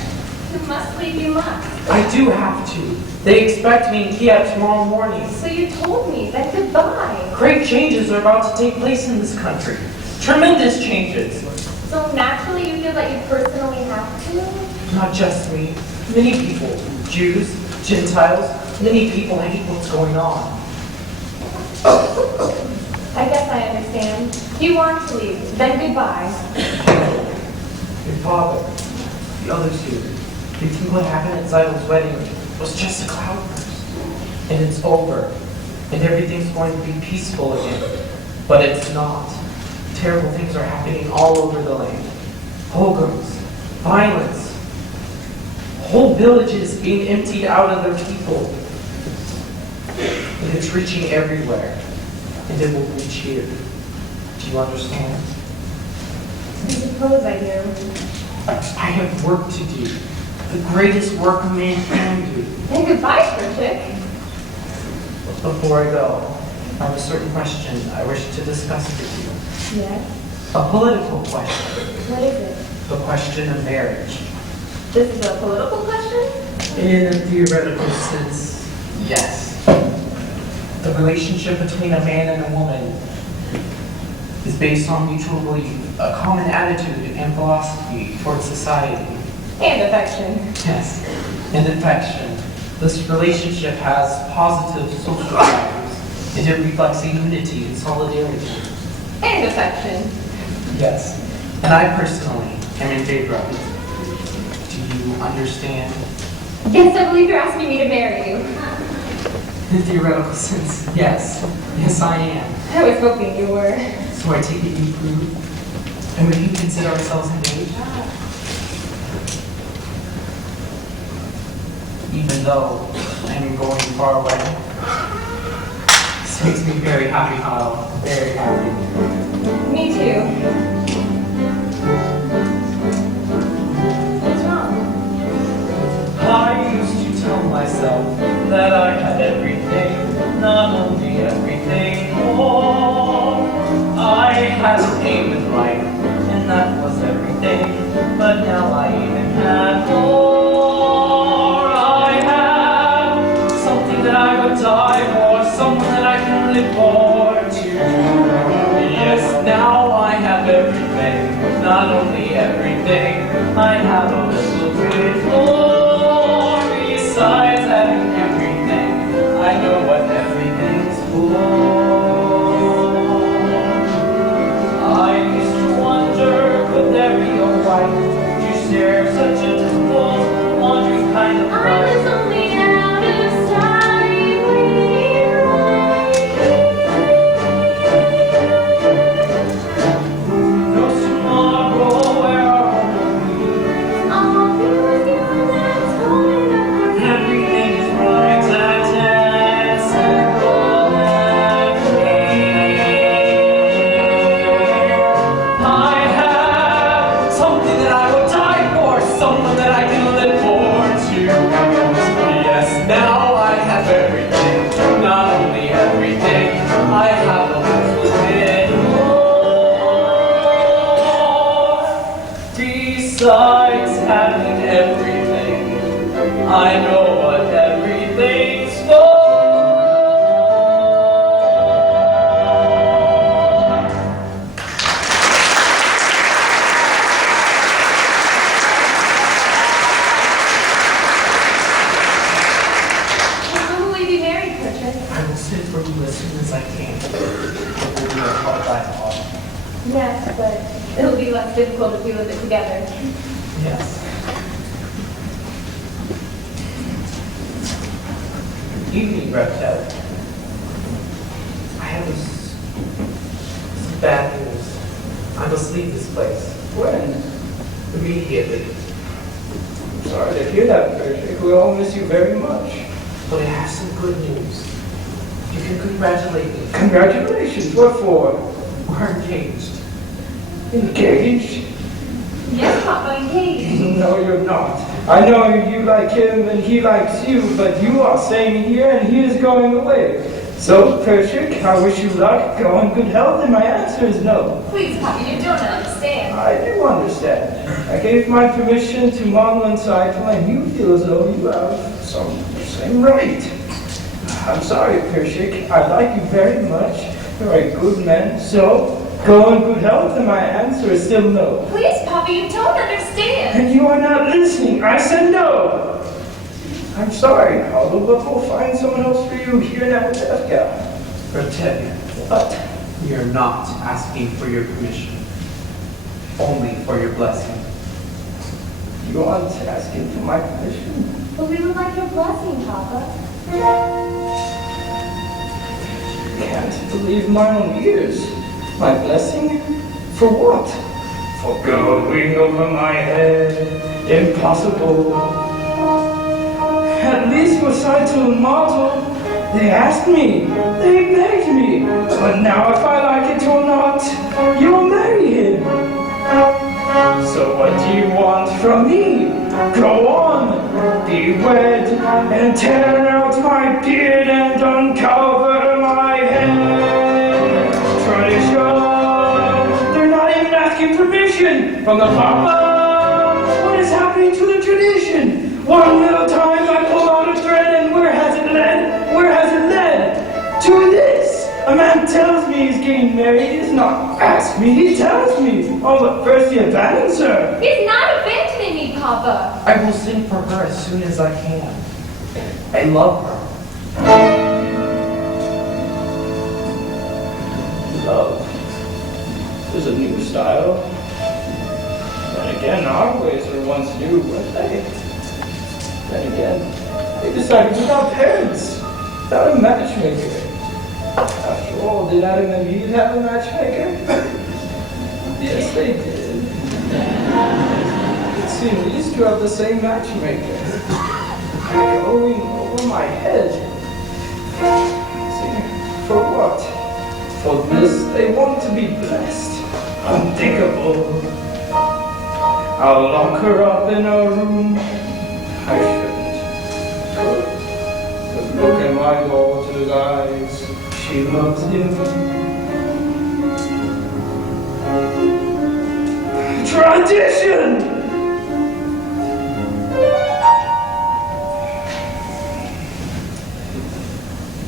You must leave, you must. I do have to. They expect me in Kiev tomorrow morning. So you told me, then goodbye. Great changes are about to take place in this country. Tremendous changes. So naturally you feel that you personally have to? Not just me. Many people. Jews, Gentiles, many people hate what's going on. I guess I understand. You want to leave, then goodbye. Your father, the others here, they think what happened at Zeidel's wedding was just a cloudburst. And it's over. And everything's going to be peaceful again. But it's not. Terrible things are happening all over the land. Pogroms, violence, whole villages being emptied out of their people. And it's reaching everywhere. And it will reach here. Do you understand? I suppose I do. I have work to do. The greatest work a man can do. Then goodbye, Furchick. Before I go, I have a certain question I wish to discuss with you. Yes? A political question. What is it? The question of marriage. This is a political question? In a theoretical sense, yes. The relationship between a man and a woman is based on mutual belief, a common attitude and philosophy towards society. And affection. Yes, and affection. This relationship has positive social values, and it reflects a unity and solidarity. And affection. Yes, and I personally am in favor of it. Do you understand? Yes, I believe you're asking me to marry you. In a theoretical sense, yes. Yes, I am. I was hoping you were. So I take it you approve? And would you consider ourselves engaged? Even though I'm going far away. This makes me very happy, Kyle. Very happy. Me too. What's wrong? I used to tell myself that I had everything, not only everything, more. I had an aim in life, and that was everything, but now I even have more. I have something that I would die for, someone that I can live for too. Yes, now I have everything, not only everything, I have a little bit more. Besides having everything, I know what everything's for. I used to wonder, could there be a right to share such a difficult, wandering kind of I was life? only out of sight when Who knows tomorrow where our home will be? I'll be with you, that's all enough. Everything is bright and simple and I have something that I would die for, someone that I can live for too. Yes, now I have everything, not only everything, I have a little bit more. Besides having everything, I know what everything's for. When will we be married, Furchick? I will send for you as soon as I can. It will be a hard dialogue. Yes, but it'll be less difficult if we live it together. Yes. Evening, Reptile. I have some bad news. I must leave this place. When? Immediately. Sorry to hear that, Frederick. We all miss you very much. But I have some good news. You can congratulate me. Congratulations. What for? We're engaged. Engaged? Yes, Papa, engaged. No, you're not. I know you like him and he likes you, but you are staying here and he is going away. So, Pershik, I wish you luck, go in good health, and my answer is no. Please, Poppy, you don't understand. I do understand. I gave my permission to Monland Cycle, and you feel as though you have some same right. I'm sorry, Pershik. I like you very much. You're a good man. So, go in good health, and my answer is still no. Please, Poppy, you don't understand. And you are not listening. I said no. I'm sorry. We'll find someone else for you here now at FGAL. Protect. What? You're not asking for your permission, only for your blessing. You aren't asking for my permission? But we would like your blessing, Papa. Can't believe my own ears. My blessing? For what? For going over my head. Impossible. At least for Saito Mato, they asked me, they begged me. But now if I like it or not, you'll marry him. So what do you want from me? Go on, be wed, and tear out my beard and uncover my head. Tradition, they're not even asking permission from the Papa. What is happening to the tradition? One little time I pull out a thread, and where has it led? Where has it led? To this! A man tells me he's getting married. He does not ask me, he tells me. Oh, but first he abandons her. He's not abandoning me, Papa. I will sing for her as soon as I can. I love her. Love is a new style. Then again, our ways were once new, weren't they? Then again, they decided without parents, without a matchmaker. After all, did Adam and Eve have a matchmaker? Yes, they did. It seemed used to have the same matchmaker. Going over my head. See, for what? For this, they want to be blessed. Unthinkable. I'll lock her up in a room. I shouldn't. But look in my daughter's eyes. She loves him. Tradition!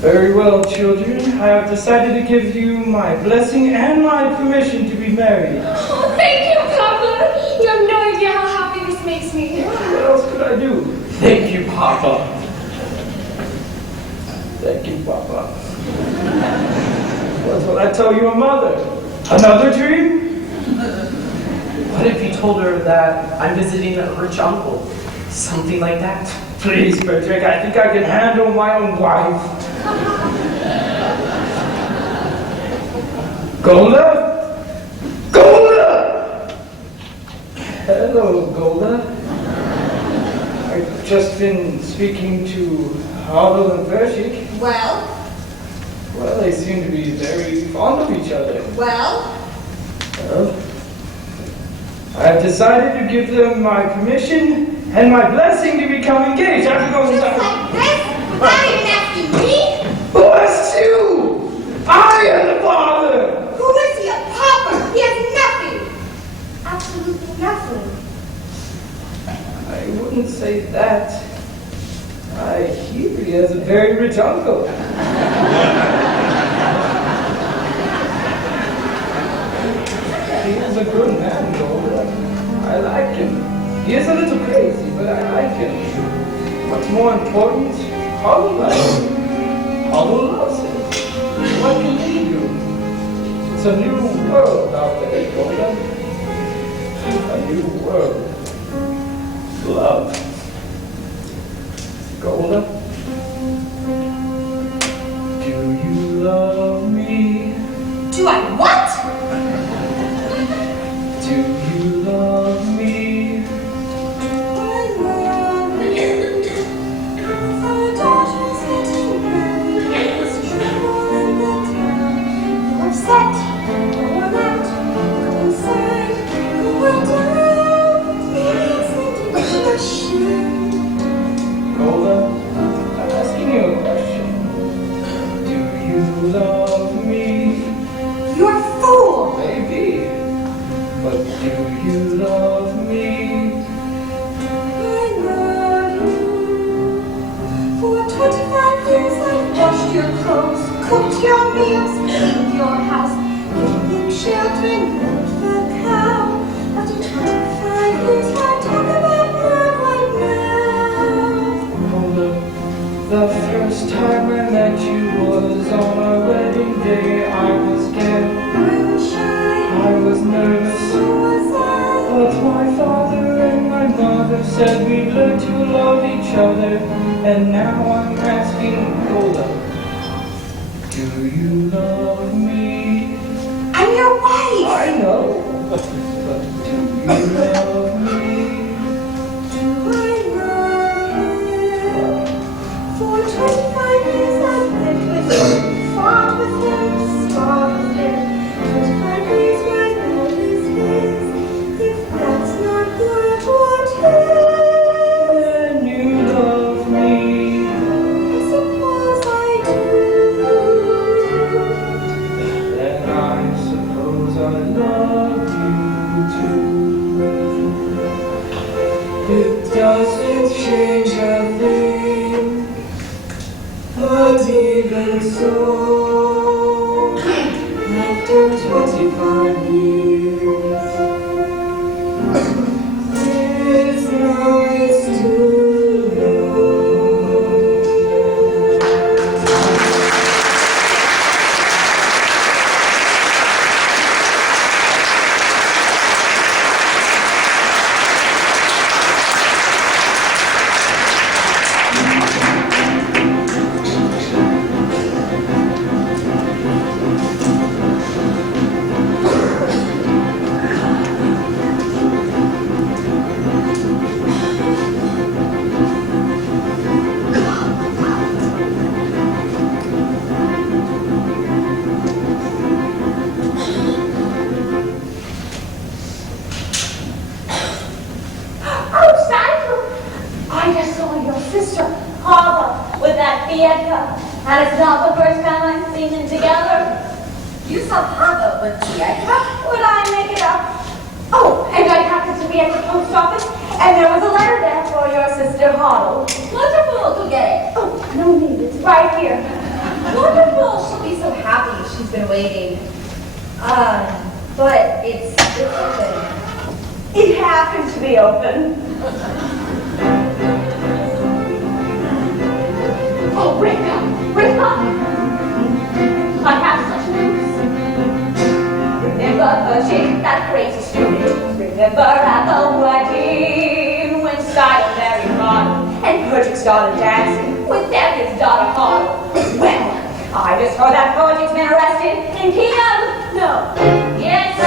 Very well, children. I have decided to give you my blessing and my permission to be married. Oh, thank you, Papa. You have no idea how happy this makes me. What else could I do? Thank you, Papa. Thank you, Papa. What's what I tell your mother? Another dream? What if you told her that I'm visiting a rich uncle? Something like that? Please, Frederick, I think I can handle my own wife. Golda? Golda! Hello, Golda. I've just been speaking to Harlow and Pershik. Well, Well, they seem to be very fond of each other. well, Well, I have decided to give them my permission and my blessing to become engaged. I'm going just like this, without even asking me? Who asked you? I am the father. Who is he, a pauper? He has nothing. Absolutely nothing. I wouldn't say that. I hear he has a very rich uncle. He is a good man, Golda. I like him. He is a little crazy, but I like him. What's more important, Harlow likes him. Harlow loves him. What can he do? It's a new world out there, Golda. A new world. Love. Golda? Do you love me? Do I what? Do you love me? Golda, I'm asking you a question. Do love me? You're a fool! Maybe. But do you love me? I love you. For 25 years I've washed your clothes, cooked your meals, cleaned your house, given you children, milked the cow. After 25 years I talk about love right now. Hold up. The first time I met you was on our wedding day. I was scared. I was shy. I was nervous. So was I. But my father and my mother said we'd learn to love each other. And now I'm asking, hold up. Do you love me? I'm your wife! I know. But do you love me? Do I love you? For 25 years I've lived with him, fought with him, starved with him. 25 years my love is his. If that's not worth what Then you love me. I suppose I do. Then I suppose I love you too. It doesn't change a thing, but even so, after 25 years, it's nice to know. Oh, Cycle! I just saw your sister, Harbor, with that Bianca. And it's not the first time I've seen them together. You saw Papa with Bianca? Would I make it up? Oh, and I happened to be at the post office, and there was a letter there for your sister, Huddle. Wonderful, go get it. Oh, no need, it's right here. Wonderful, she'll be so happy. She's been waiting. But it's open. It happened to be open. Oh, Rika! Rika! I have such news. Remember Virgin, that crazy student? Remember at the wedding when Style married Ron and Virgin started dancing with Debbie's daughter Huddle? Well, I just heard that Virgin's been arrested in Kiev. No. Yes.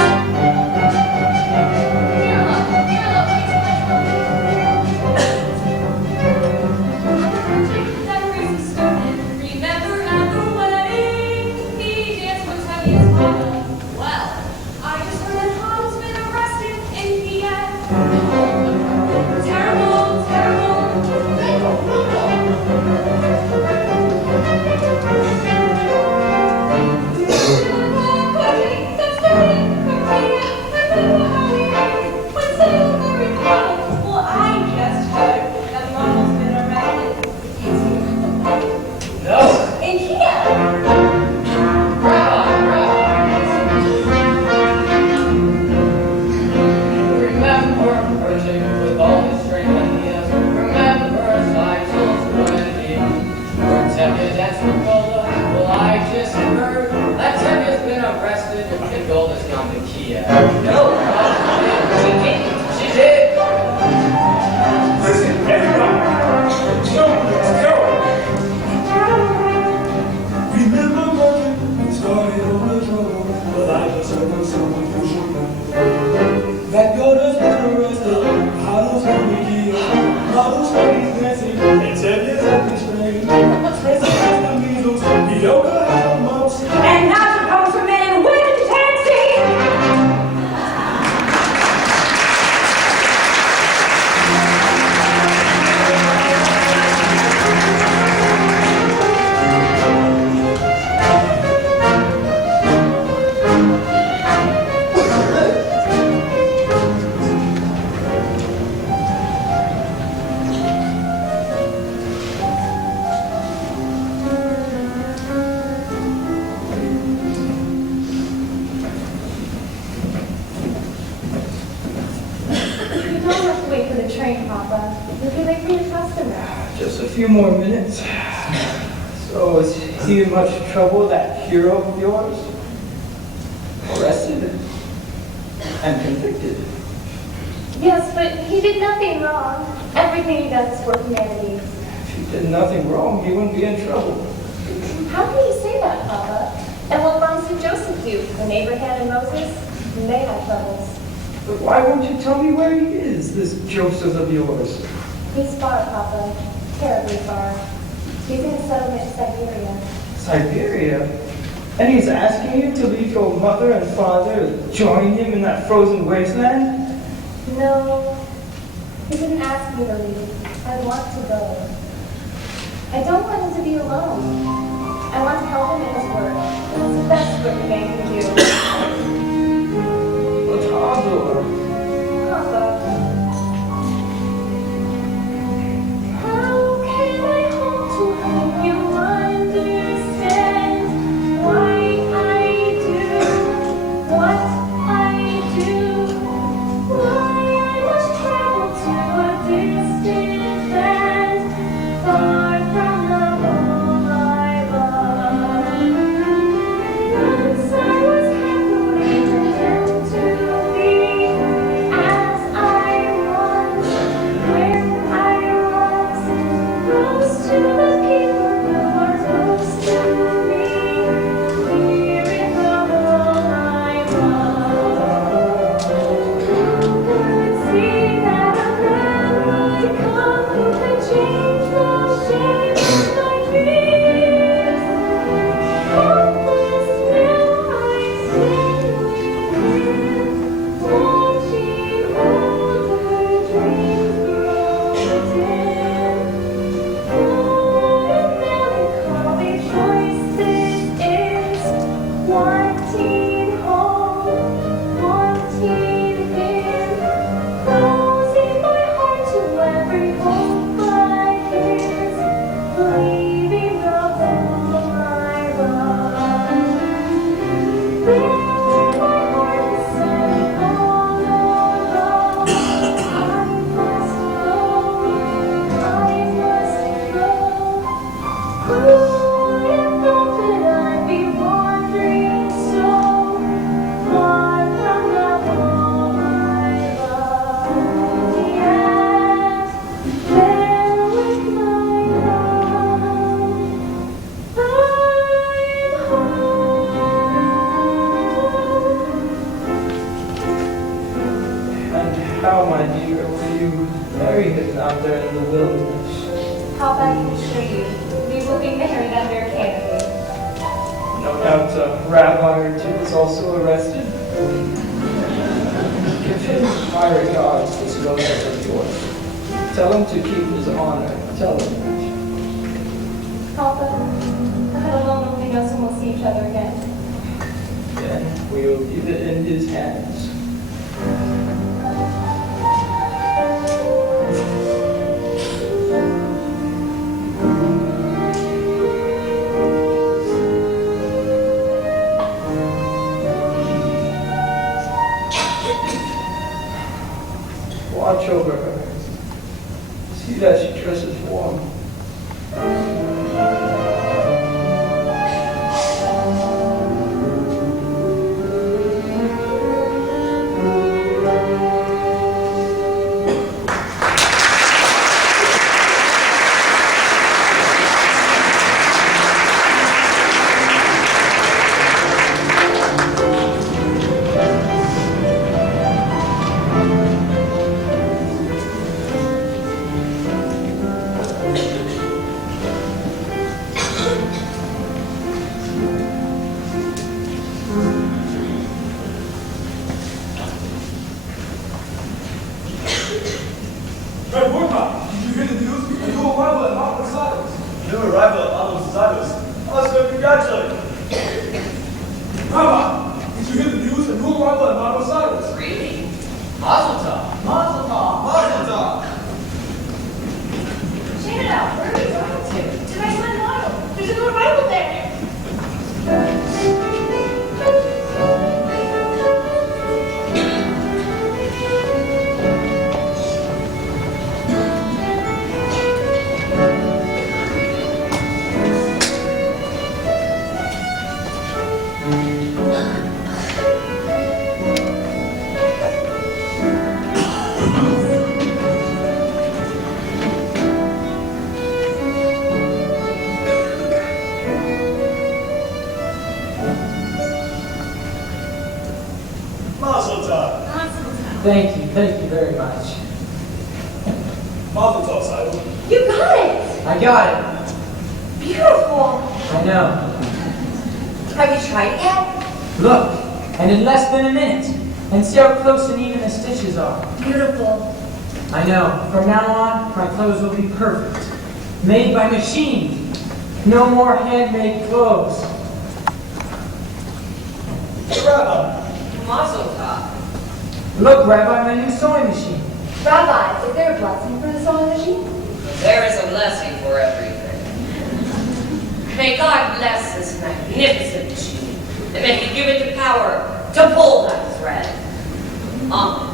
That crazy student, remember at the wedding, he danced with Teddy's mama. Well, I just heard that Tom's been arrested in Kiev. Terrible, terrible. Well, I just heard that Mama's been arrested. No. In Kiev. Remember Virgin with all his strange ideas. Remember Cycles when he heard Tevye dance with Golda. Well, I just heard that Tevye's been arrested and Golda's gone to Kiev. No, she didn't. She did. Listen, everybody. Let's go. Remember Virgin started all the trouble, but I just heard someone you should know. That Golda's been arrested, Huddle's going to Kiev, Huddle's going dancing, and Tevye's acting strange. Tracy has the measles, Bianca has the mumps. And now she comes from in with dancing. few more minutes. So is he in much trouble, that hero of yours? Arrested and convicted. Yes, but he did nothing wrong. Everything he does is for humanity. If he did nothing wrong, he wouldn't be in trouble. How can you say that, Papa? And what wrongs did Joseph do? When Abraham and Moses, they had troubles. But why won't you tell me where he is, this Joseph of yours? He's far, Papa. Terribly far. He's in a settlement in Siberia. Siberia? And he's asking you to leave your mother and father and join him in that frozen wasteland? No, he didn't ask me to leave. I want to go. I don't want him to be alone. I want to help him in his work. It's the best work a man can do. But Papa, Papa. How can I hope to help you understand why I do what I do? Why I must travel to a distant land, far from the home I love. Once I was happily content to be as I was, where I was, close to the people who are close to me, here in the home I love. Who could see that a man would come who could change the shape of my dreams? Hopeless now I stand with him, watching older dreams grow dim. What a melancholy choice this is, wanting home, wanting him, closing my heart to every hope but his, leaving the home I love. There my heart is set all alone. I must go. Who would have thought that I'd be wandering so far from the home I love? Yet, there with my love, I'm home. and how, my dear, will you bury him out there in the wilderness? Papa, I can assure you, we will be married under a canopy. No doubt a rabbi or two is also arrested. Give him my regards, this Joseph of yours. Tell him to keep his honor. Tell him that. Papa, I alone only knows when we'll see each other again. Then we will leave it in his hands. Watch over her. See that she dresses warm. Mazel tov. Thank you very much. Mazel tov, Seidel. You got it! I got it. Beautiful! I know. Have you tried it yet? Look, and in less than a minute. And see how close and even the stitches are. Beautiful. I know. From now on, my clothes will be perfect. Made by machine. No more handmade clothes. Hey, Rabbi. Mazel tov. Look, Rabbi, my new sewing machine. Rabbi, is there a blessing for the sewing machine? There is a blessing for everything. May God bless this magnificent machine, and may He give it the power to pull that thread. Amen.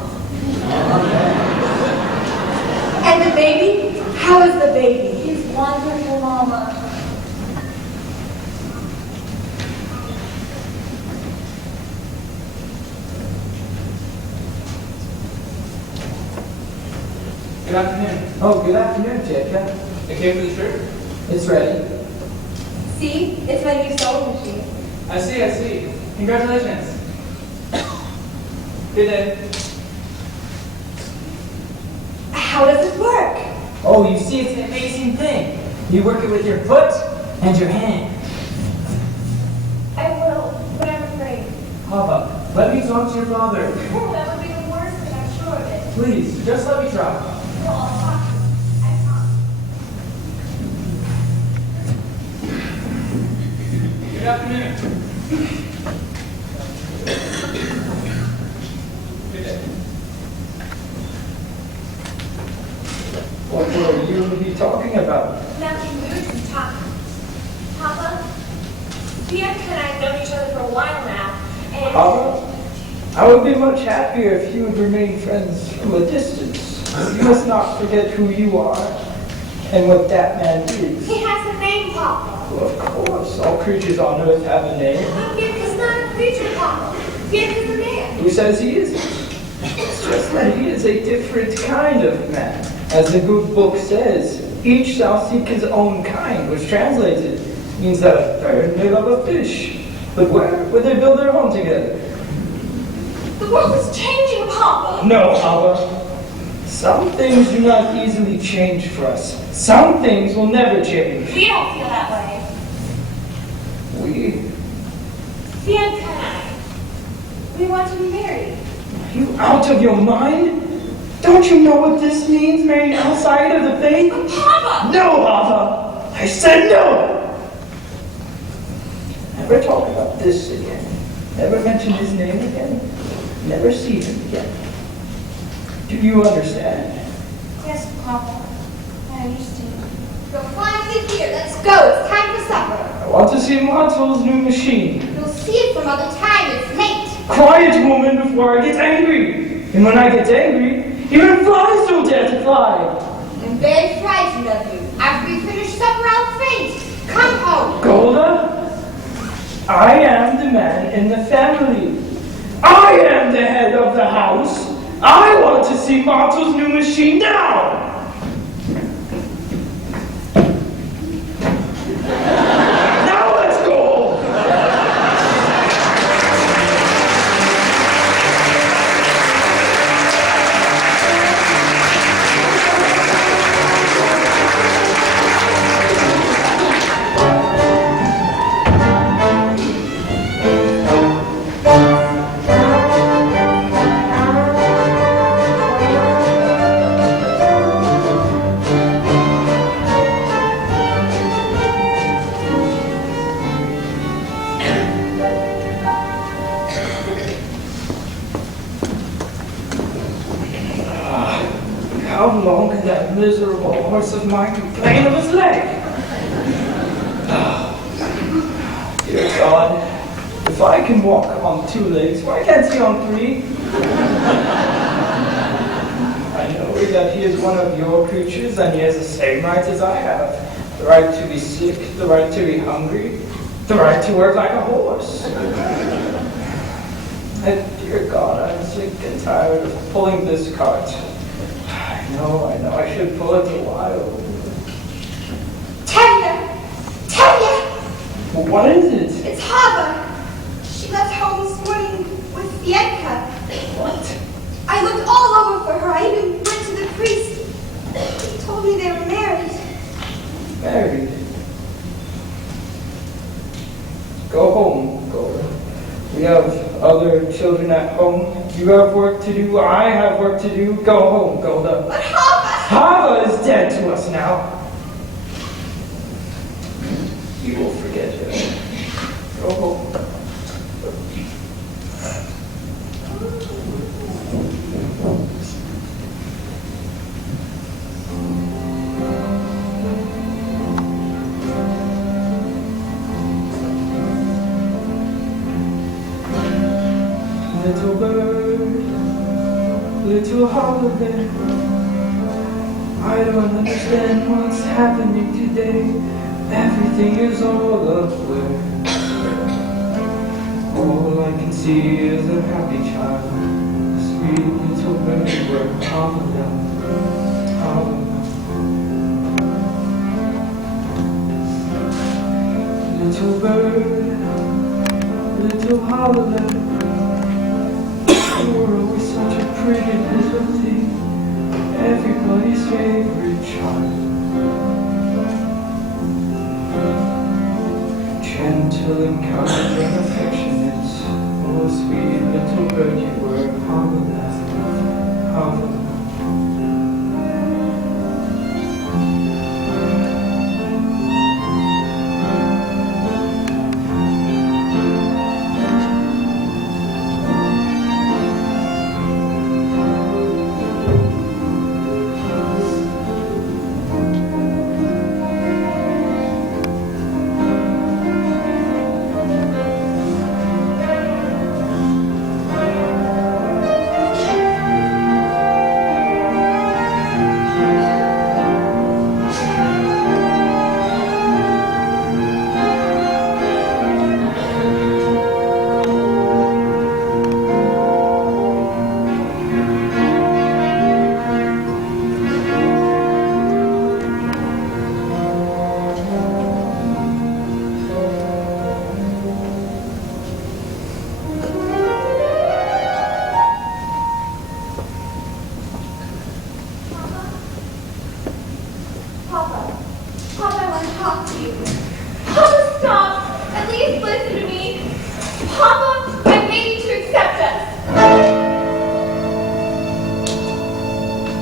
And the baby? How is the baby? He's wonderful, Mama. Good afternoon. Oh, good afternoon, Jacob. I came for the shirt. It's ready. See? It's my new sewing machine. I see. Congratulations. Good day. How does it work? Oh, you see, it's an amazing thing. You work it with your foot and your hand. I will, but I'm afraid. Papa, let me talk to your father. Oh, that would be the worst thing, I'm sure of it. Please, just let me try. No, I'll talk to him. I promise. Good afternoon. Good day. What will you be talking about? Nothing, we were just talking. Papa, Bianca and I have known each other for a while now, and... Papa, I would be much happier if you would remain friends from a distance. You must not forget who you are and what that man is. He has a name, Papa. Well, of course, all creatures on earth have a name. Bianca's not a creature, Papa. Bianca's a man. Who says he isn't? It's just that he is a different kind of man. As the good book says, each shall seek his own kind, which translated means that a bird may love a fish. But where would they build their home together? The world is changing, Papa. No, Papa. Some things do not easily change for us. Some things will never change. We don't feel that way. We? Bianca and I. We want to be married. Are you out of your mind? Don't you know what this means, marrying outside of the faith? But Papa! No, Papa! I said no! Never talk about this again. Never mention his name again. Never see him again. Do you understand? Yes, Papa. I understand. You're finally here. Let's go. It's time for supper. I want to see Montel's new machine. You'll see it some other time. It's late. Quiet, woman, before I get angry. And when I get angry, even flies don't dare to fly. I'm very frightened of you. After we finish supper, I'll faint. Come home. Golda, I am the man in the family. I am the head of the house. I want to see Montel's new machine now. Now let's go home. How long can that miserable horse of mine complain of his leg? Dear God, if I can walk on 2 legs, why can't he on 3? I know that he is one of your creatures, and he has the same rights as I have. The right to be sick, the right to be hungry, The right to work like a horse. And dear God, I'm sick and tired of pulling this cart. I know, I should pull it a while. Tanya! What is it? It's Hava. She left home this morning with Fiedka. What? I looked all over for her. I even went to the priest. He told me they were married. Married? Go home, Golden. We have other children at home. You have work to do. I have work to do. Go home, Golda. But Hava! Hava is dead to us now. You will forget her. Go home. Little bird, little holiday, I don't understand what's happening today. Everything is all a blur. All I can see is a happy child, a sweet little bird where holiday. Little bird, little holiday. You were always such a pretty little thing, everybody's favorite child. Gentle and kind and affectionate, oh sweet little bird you were, Holiday, Holiday.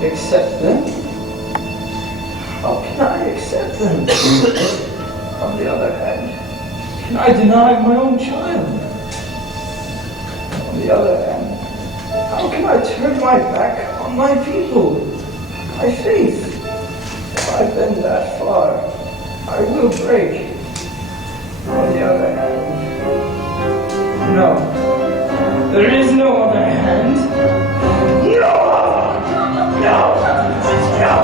Accept them? How can I accept them? On the other hand, can I deny my own child? On the other hand, how can I turn my back on my people, my faith? If I've been that far, I will break. On the other hand, no. There is no other hand. No! No! No!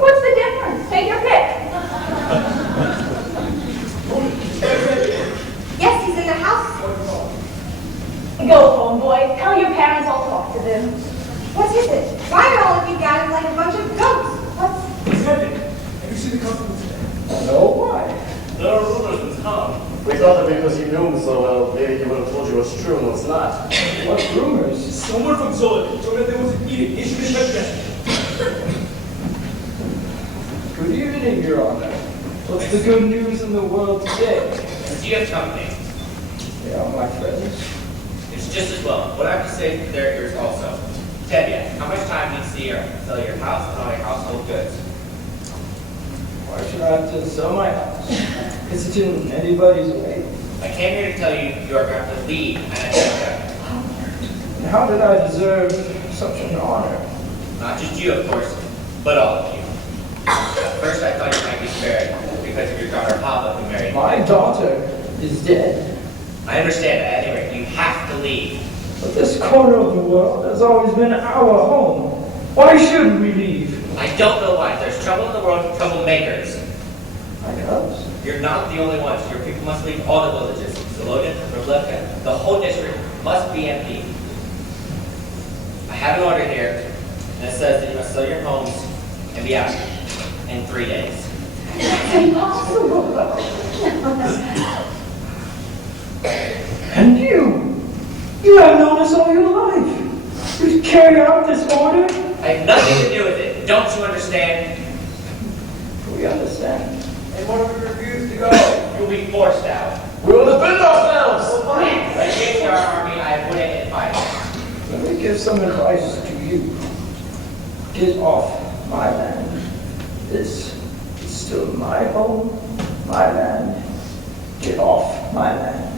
What's the difference? school today. No, why? There are rumors in town. We thought that because you knew him so well, maybe he would have told you what's true and what's not. What rumors? Someone from Zola told me there was an edict issued in Manchester. Good evening, Your Honor. What's the good news in the world today? Do you have company? They are my friends. It's just as well. What I have to say to their ears also. Tevye, how much time do you see or sell your house and all your household goods? Why should I have to sell my house? Is it in anybody's way? I came here to tell you you are going to leave Anatevka. And how did I deserve such an honor? Not just you, of course, but all of you. At first I thought you might be spared because of your daughter Pava who married you. My daughter is dead. I understand that. At any rate, you have to leave. But this corner of the world has always been our home. Why should we leave? I don't know why. There's trouble in the world with troublemakers. Like us? You're not the only ones. Your people must leave all the villages. Zolodin, Rivlevka, the whole district must be empty. I have an order here, and it says that you must sell your homes and be out in 3 days. That's impossible. And you have known us all your life. You carry out this order? I have nothing to do with it. Don't you understand? We understand. And what if we refuse to go? You'll be forced out. We will defend ourselves! Against our army, I wouldn't advise. Let me give some advice to you. Get off my land. This is still my home, my land. Get off my land.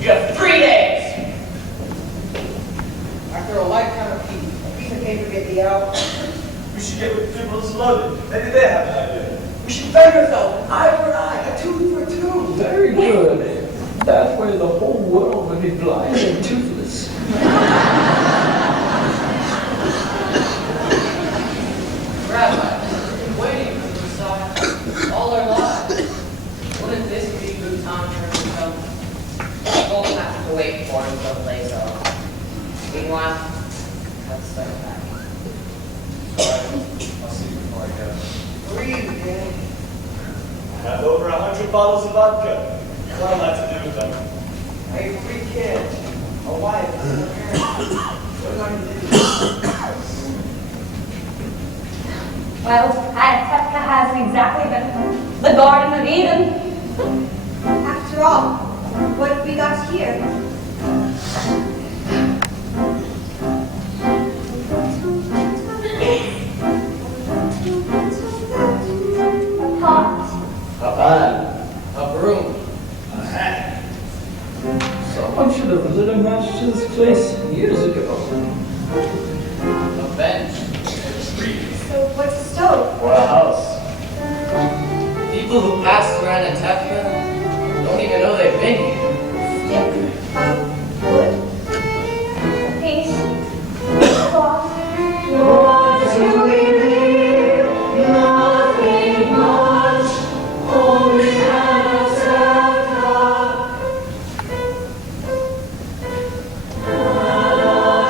You have 3 days! After a lifetime of peace, a piece of paper get me out. We should get with the people in London. Maybe they have an idea. We should beg ourselves, eye for eye, a tooth for tooth. Very good. That way the whole world would be blind and toothless. Rabbi, we've been waiting for the Messiah all our lives. Wouldn't this be a good time for him to come? We'll have to wait for him someplace else. Meanwhile, let's start back. I'll see you before I go. Breathe, man. I have over 100 bottles of vodka. What am I to do with them? I have 3 kids, a wife, and a parent. What am I to do? Well, Anatevka hasn't exactly been the Garden of Eden. After all, what have we got here? A pot. A pan. A broom. A hat. Someone should have lit a match to this place years ago. A bench. So what's a stove? Or a house. People who pass through Anatevka don't even know they've been here. Stick of wood. A piece of cloth. What do we need? Nothing much. Only Anatevka.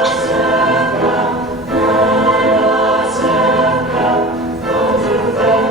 Anatevka. Anatevka.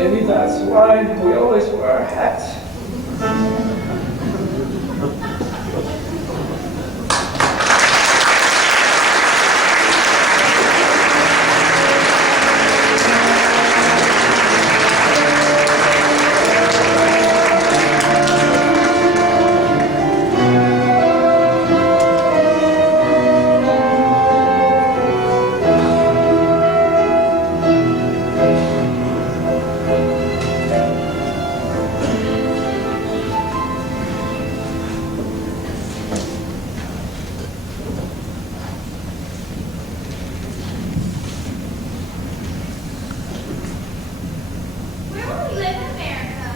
Maybe that's why we always wear hats. Where will we live in America?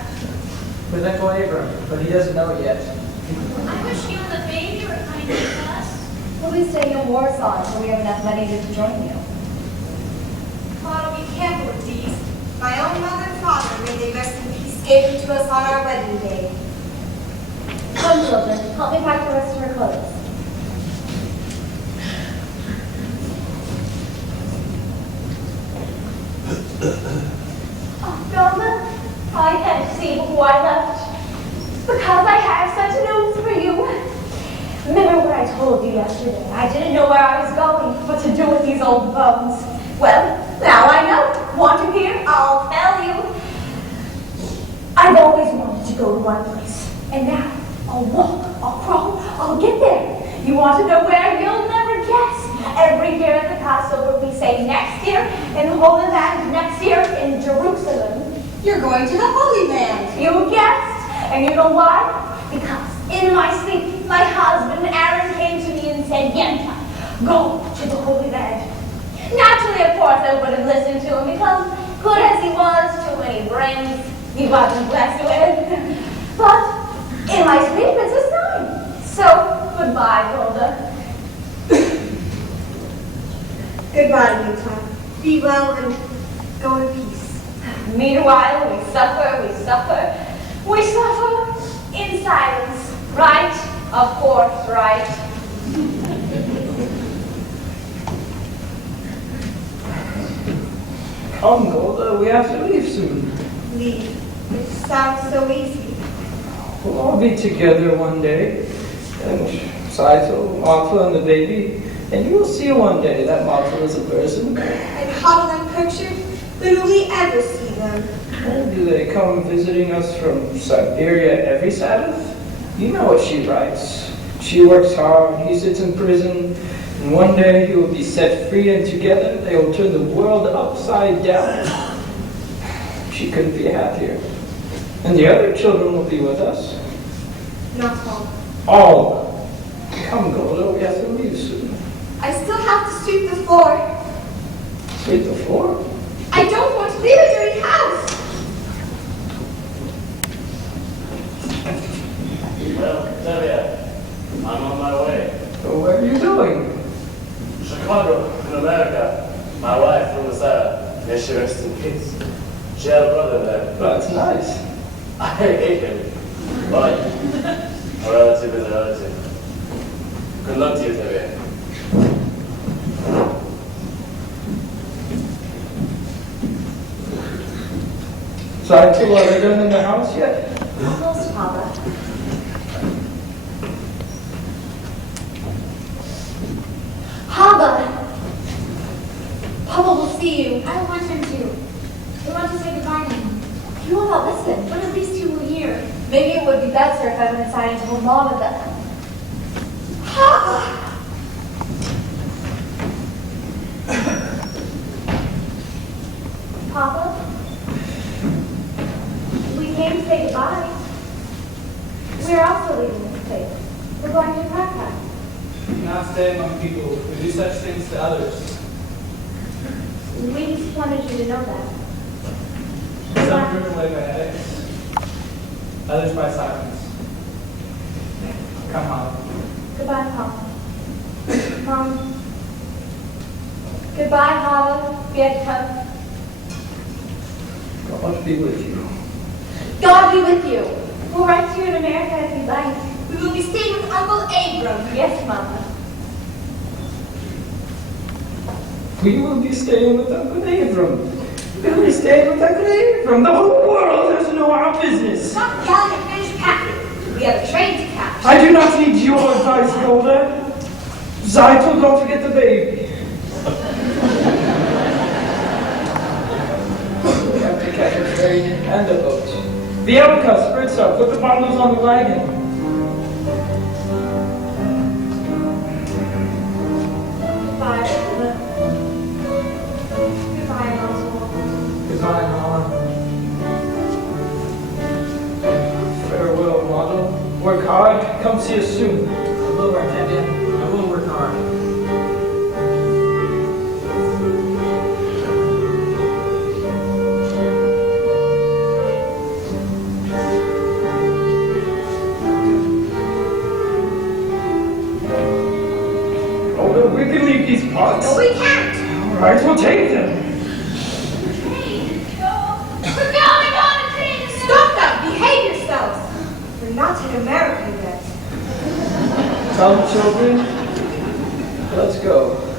With Uncle Abram, but he doesn't know it yet. I wish you and the baby were coming with us. We'll be staying in Warsaw until we have enough money to join you. Father, be careful with these. My own mother and father, may they rest in peace, gave them to us on our wedding day. Come, children, help me pack the rest of her clothes. Oh, Velma, I can't see who I left. Because I have such news for you. Remember what I told you yesterday? I didn't know where I was going, what to do with these old bones. Well, now I know. Want to hear? I'll tell you. I've always wanted to go to one place. And now, I'll walk, I'll crawl, I'll get there. You want to know where? You'll never guess. Every year at the Passover, we say next year in the Holy Land, next year in Jerusalem. You're going to the Holy Land. You guessed. And you know why? Because in my sleep, my husband Aaron came to me and said, Yenta, go to the Holy Land. Naturally, of course, I would have listened to him because, good as he was, too many brains he wasn't blessed with. But in my sleep, it's a sign. So, goodbye, Golda. Goodbye, Utah. Be well and go in peace. Meanwhile, we suffer in silence. Right? Of course, right. Come, Golda, we have to leave soon. Leave. It sounds so easy. We'll all be together one day. And Saito, Martha, and the baby. And you will see one day that Martha is a person. And how do them pictured? When will we ever see them? And do they come visiting us from Siberia every Sabbath? You know what she writes. She works hard, he sits in prison, and one day he will be set free, and together they will turn the world upside down. She couldn't be happier. And the other children will be with us. Not all. All. Come, Golda, we have to leave soon. I still have to sweep the floor. Sweep the floor? I don't want to leave a dirty house. Well, Xavier, I'm on my way. So where are you going? Chicago, in America. My wife from Sarah, may she rest in peace. She had a brother there. That's nice. I hate him. But a relative is a relative. Good luck to you, Xavier. Saito, are they done in the house yet? Almost, Papa. Papa! Papa will see you. I don't want him to. I want to say goodbye to him. You will not listen. But at least he will hear. Maybe it would be better if I went inside and told Mom of that. Papa! Papa? We came to say goodbye. We're also leaving this place. We're going to Krakow. Not stay among people who do such things to others. We just wanted you to know that. Some driven away by headaches, others by silence. Come home. Goodbye, Papa. Mom. Goodbye, Papa. Vietnam. God be with you. God be with you. We'll write to you in America if you'd like. We will be staying with Uncle Abram. Yes, Mama. We will be staying with Uncle Abram. Billy stayed with that lady from the whole world has no our business. Stop yelling and finish packing. We have a train to catch. I do not need your advice, Golda. Zytel, don't forget the baby. We have to catch a train and a boat. Bielka, Spritzer, put the bundles on the wagon. Goodbye, Fiddler. Goodbye, Oswald. Goodbye, Mama. Farewell, Mother. Work hard. Come see us soon. I will, Artevia. I will work hard. Oh, we can leave these pots. No, we can't. All right, we'll take them. We're going on a train! Stop that. Behave yourselves. We're not in America yet. Come, children. Let's go.